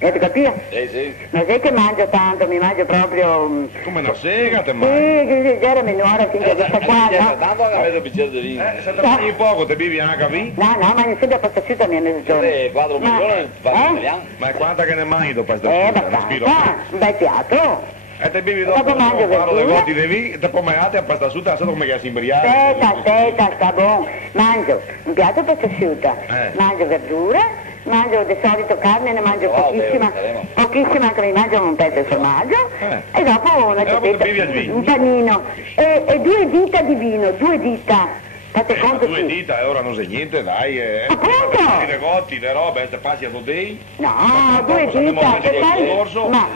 Avete capito? Sì. Ma sai che mangio tanto, mi mangio proprio... Come una sega te Sì, mangi? che era minore finché questa qua, no? Tanto che avete un bicchiere di vino. Se te mangi poco, te bevi anche vino? No, mangio sempre a pasta asciutta a mezzogiorno. 4 milioni italiano. Ma quanta che ne mangi dopo questa Abbastanza, un bel piatto. E te bevi Dopo dopo mangio un paro di verdura. gotti di vino, te poi mangiate a pasta asciutta, sai come che si imbriaca? Aspetta, sta buono. Mangio un piatto di pasta asciutta, mangio verdura, mangio di solito carne, ne mangio pochissima che mi mangio un pezzo di formaggio e dopo una ciabatta, un panino e 2 dita di vino, 2 dita. Fate conto 2 dita e ora non sei niente, dai. Appunto! Le gotti, le robe, se passi a dodei. No, 2 dita, che fai? Ma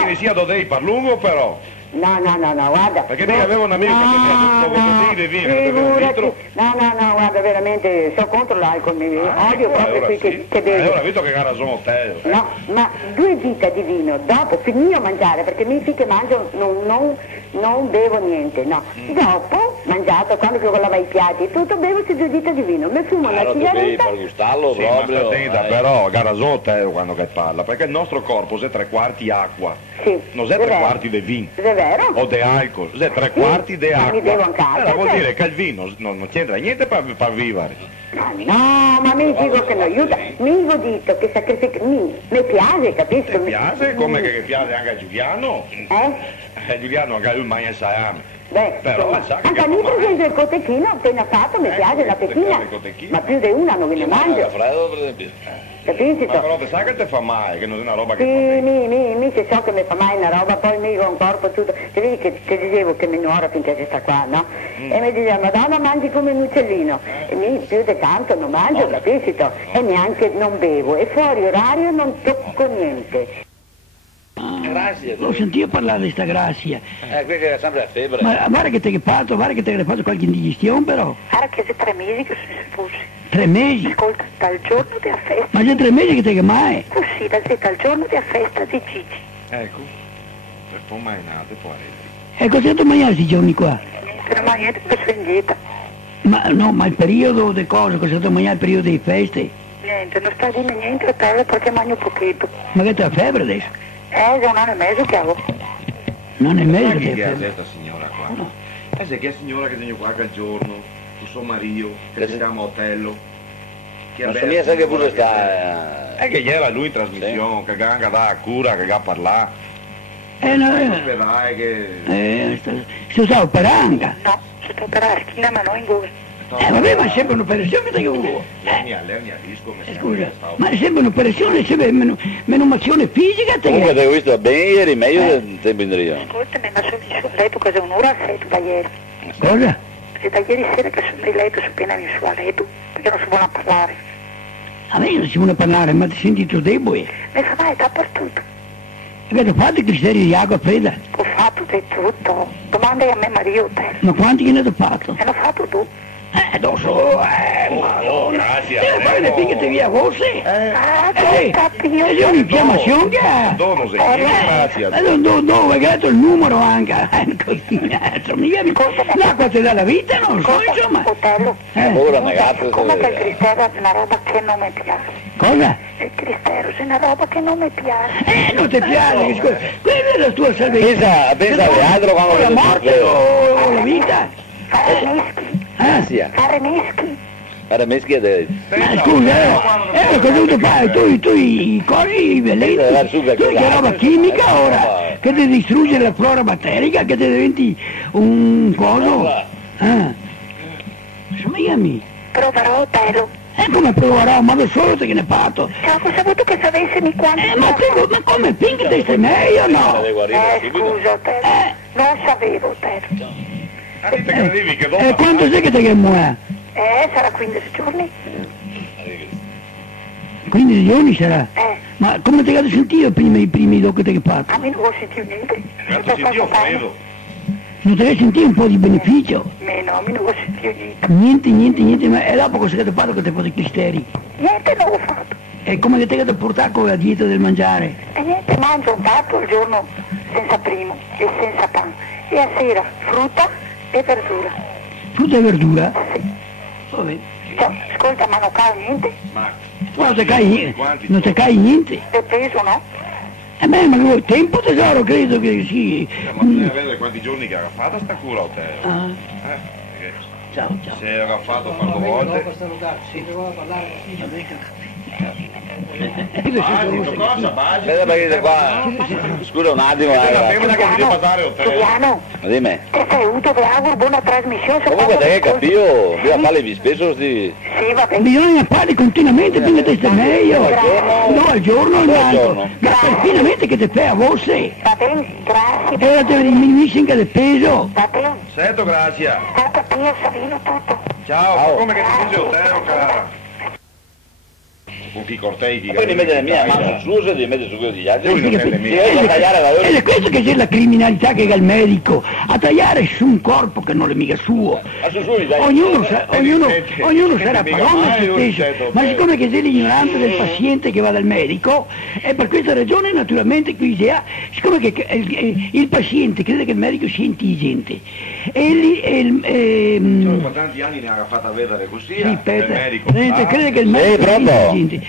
che ne sia dodei per lungo però. No, guarda. Perché io avevo un amico che faceva un po' di vino, che aveva un litro. No, guarda, veramente, sono contro l'alcol, mi odio proprio qui che bevo. Ora visto che gara sono te. No, ma 2 dita di vino, dopo finito mangiare, perché mi finché mangio non bevo niente, no. Dopo, mangiato, quando che lavavo i piatti e tutto, bevo 2 dita di vino, mi fumo una sigaretta. Per gustarlo Sì, ma proprio. sta attenta, però gara sono te quando che parla, perché il nostro corpo è 3/4 acqua. Sì. Non è 3/4 di vino. È vero? O di alcol, è 3/4 di ma acqua. mi bevo anche altro, vuol cioè. dire che il vino non c'entra niente per vivere. No, ma mi dico che non aiuta, mi ho detto che sacrifica, mi piace, capisci? Ti piace come che piace anche a Giuliano? Giuliano anche lui mangia il salame. Beh, però sa che anche a me per esempio il cotechino appena fatto mi piace la pechina, ma più di una non ne mangio. Freddo per esempio. Capisci? Ma però te sai che te fa male, che non è una roba che Sì, mi se so che mi fa mai una roba, poi mi ho un corpo tutto. Ti vedi che ti dicevo che mi nuoro finché c'è sta qua, no? E mi diceva, Madonna mangi come un uccellino. E mi più di tanto non mangio, capisci? E neanche non bevo. E fuori orario non tocco niente. Grazie. L'ho sentito parlare di sta grazia. Qui che è sempre la febbre. Ma guarda che te che fatto, guarda che te che hai fatto qualche indigestione però. Guarda che è 3 mesi che sono espulsi. 3 mesi? Ascolta, dal giorno della festa. Ma già 3 mesi che te che mai? Così, dal giorno della festa di Gigi. Ecco, per poi mai nato, poi. E cosa tu mangiare questi giorni qua? Non ma niente, perché sono in dieta. Ma no, ma il periodo di cose, cosa tu mangiare il periodo delle feste? Niente, non sta a dire niente perché mangio un pochetto. Ma che te la febbre adesso? Già 1 anno e mezzo che avevo. Un anno e mezzo Chi che è febbre. questa signora qua? Sai che è signora che viene qua al giorno, con suo marito, che si chiama Otello. Non so mica sai che pure sta. È che ieri era lui in trasmissione, che anche da cura, che ha parlato. No, si sta operando. No, si sta operando la schiena ma non in gola. Vabbè, ma è sempre un'operazione che io... L'ernia disco, Scusa, ma è sempre un'operazione, è sempre menomazione fisica te. Comunque ti ho visto bene ieri, meglio del tempo in Rio. Ascoltami, ma sono in su letto quasi un'ora a letto da ieri. Cosa? E da ieri sera che sono in letto, sono appena in su a letto, perché non si vuole parlare. A me non si vuole parlare, ma ti senti tu debole. Mi fa male dappertutto. E che fatto i cristalli di acqua fredda? Ho fatto di tutto. Domanda a me Mario te. Ma quanti che ne hai fatto? E l'ho fatto tu. Adesso, madonna. Grazie. E poi ne pigliate via forse? Capito. E io mi chiamo Sionga. Dono sei grazie. Dove hai dato il numero anche? Così, mica l'acqua ti dà la vita, non so, insomma. Ora negato. Come che il cristero è una roba che non mi piace. Cosa? Il cristero è una roba che non mi piace. Non ti piace, scusa. Quella è la tua salvezza. Pensa alle altre quando la morte o la vita. Fare mischi. Grazie. Fare mischi. Fare meschi a te. Ma scusa, cosa hai dovuto fare? Tu i cosi, i veleni, tu che roba chimica ora, che ti distrugge la flora batterica, che ti diventi un coso. Insomma, io proverò Telo. Come proverò? Ma da solo te che ne fatto? Ho saputo che sapessimi quanto... ma come, finché te sei meglio o no? Scusa Telo, non sapevo Telo. Te credevi che dopo... Quanto sei che te che muore? Sarà 15 giorni. 15 giorni sarà? Ma come ti hai sentito i primi dopo che ti hai fatto? A me non ho sentito niente. Ti sentivo freddo. Non ti hai sentito un po' di beneficio? No, mi non ho sentito niente. Niente, ma e dopo cosa ti hai fatto che ti hai fatto i cristeri? Niente non ho fatto. E come che ti hai portato con la dieta del mangiare? E niente, mangio un piatto al giorno senza primo e senza pan. E a sera frutta e verdura. Frutta e verdura? Sì. Vabbè. Ascolta, ma non cade niente? Ma Non ti cai niente. Del peso, no? Ma vuoi tempo tesoro, credo che sì. ma bisogna vedere quanti giorni che ha fatto sta cura a te. Perché Ciao, ciao. se era fatto quattro volte. Vedi perché qua. Scusa un attimo, Giuliano, Ma dimmi. che saluto, vi auguro buona trasmissione. Comunque te che capivo, bisogna fare le spesso sti. Sì, va bene. Bisogna fare continuamente prima di stare meglio. No, al giorno andando. Ma finalmente che ti fai a voce. Va bene, grazie. E te diminuisci anche il peso. Va bene. Sento, grazie. Tanta Pia, Savino, tutto. Ciao, come che ti dice Otero, cara? Con chi cortei di Poi li mette le mie mani su e li mette su quello degli altri. Lui non prende Ti devi tagliare la Ed è questo che c'è la criminalità che ha il medico, a tagliare su un corpo che non è mica suo. Ognuno sarà padrone di se stesso, ma siccome che c'è l'ignoranza del paziente che va dal medico, e per questa ragione naturalmente qui siccome che il paziente crede che il medico sia intelligente, per tanti anni ne ha fatta vedere così, sì, il medico. crede che il medico sia intelligente.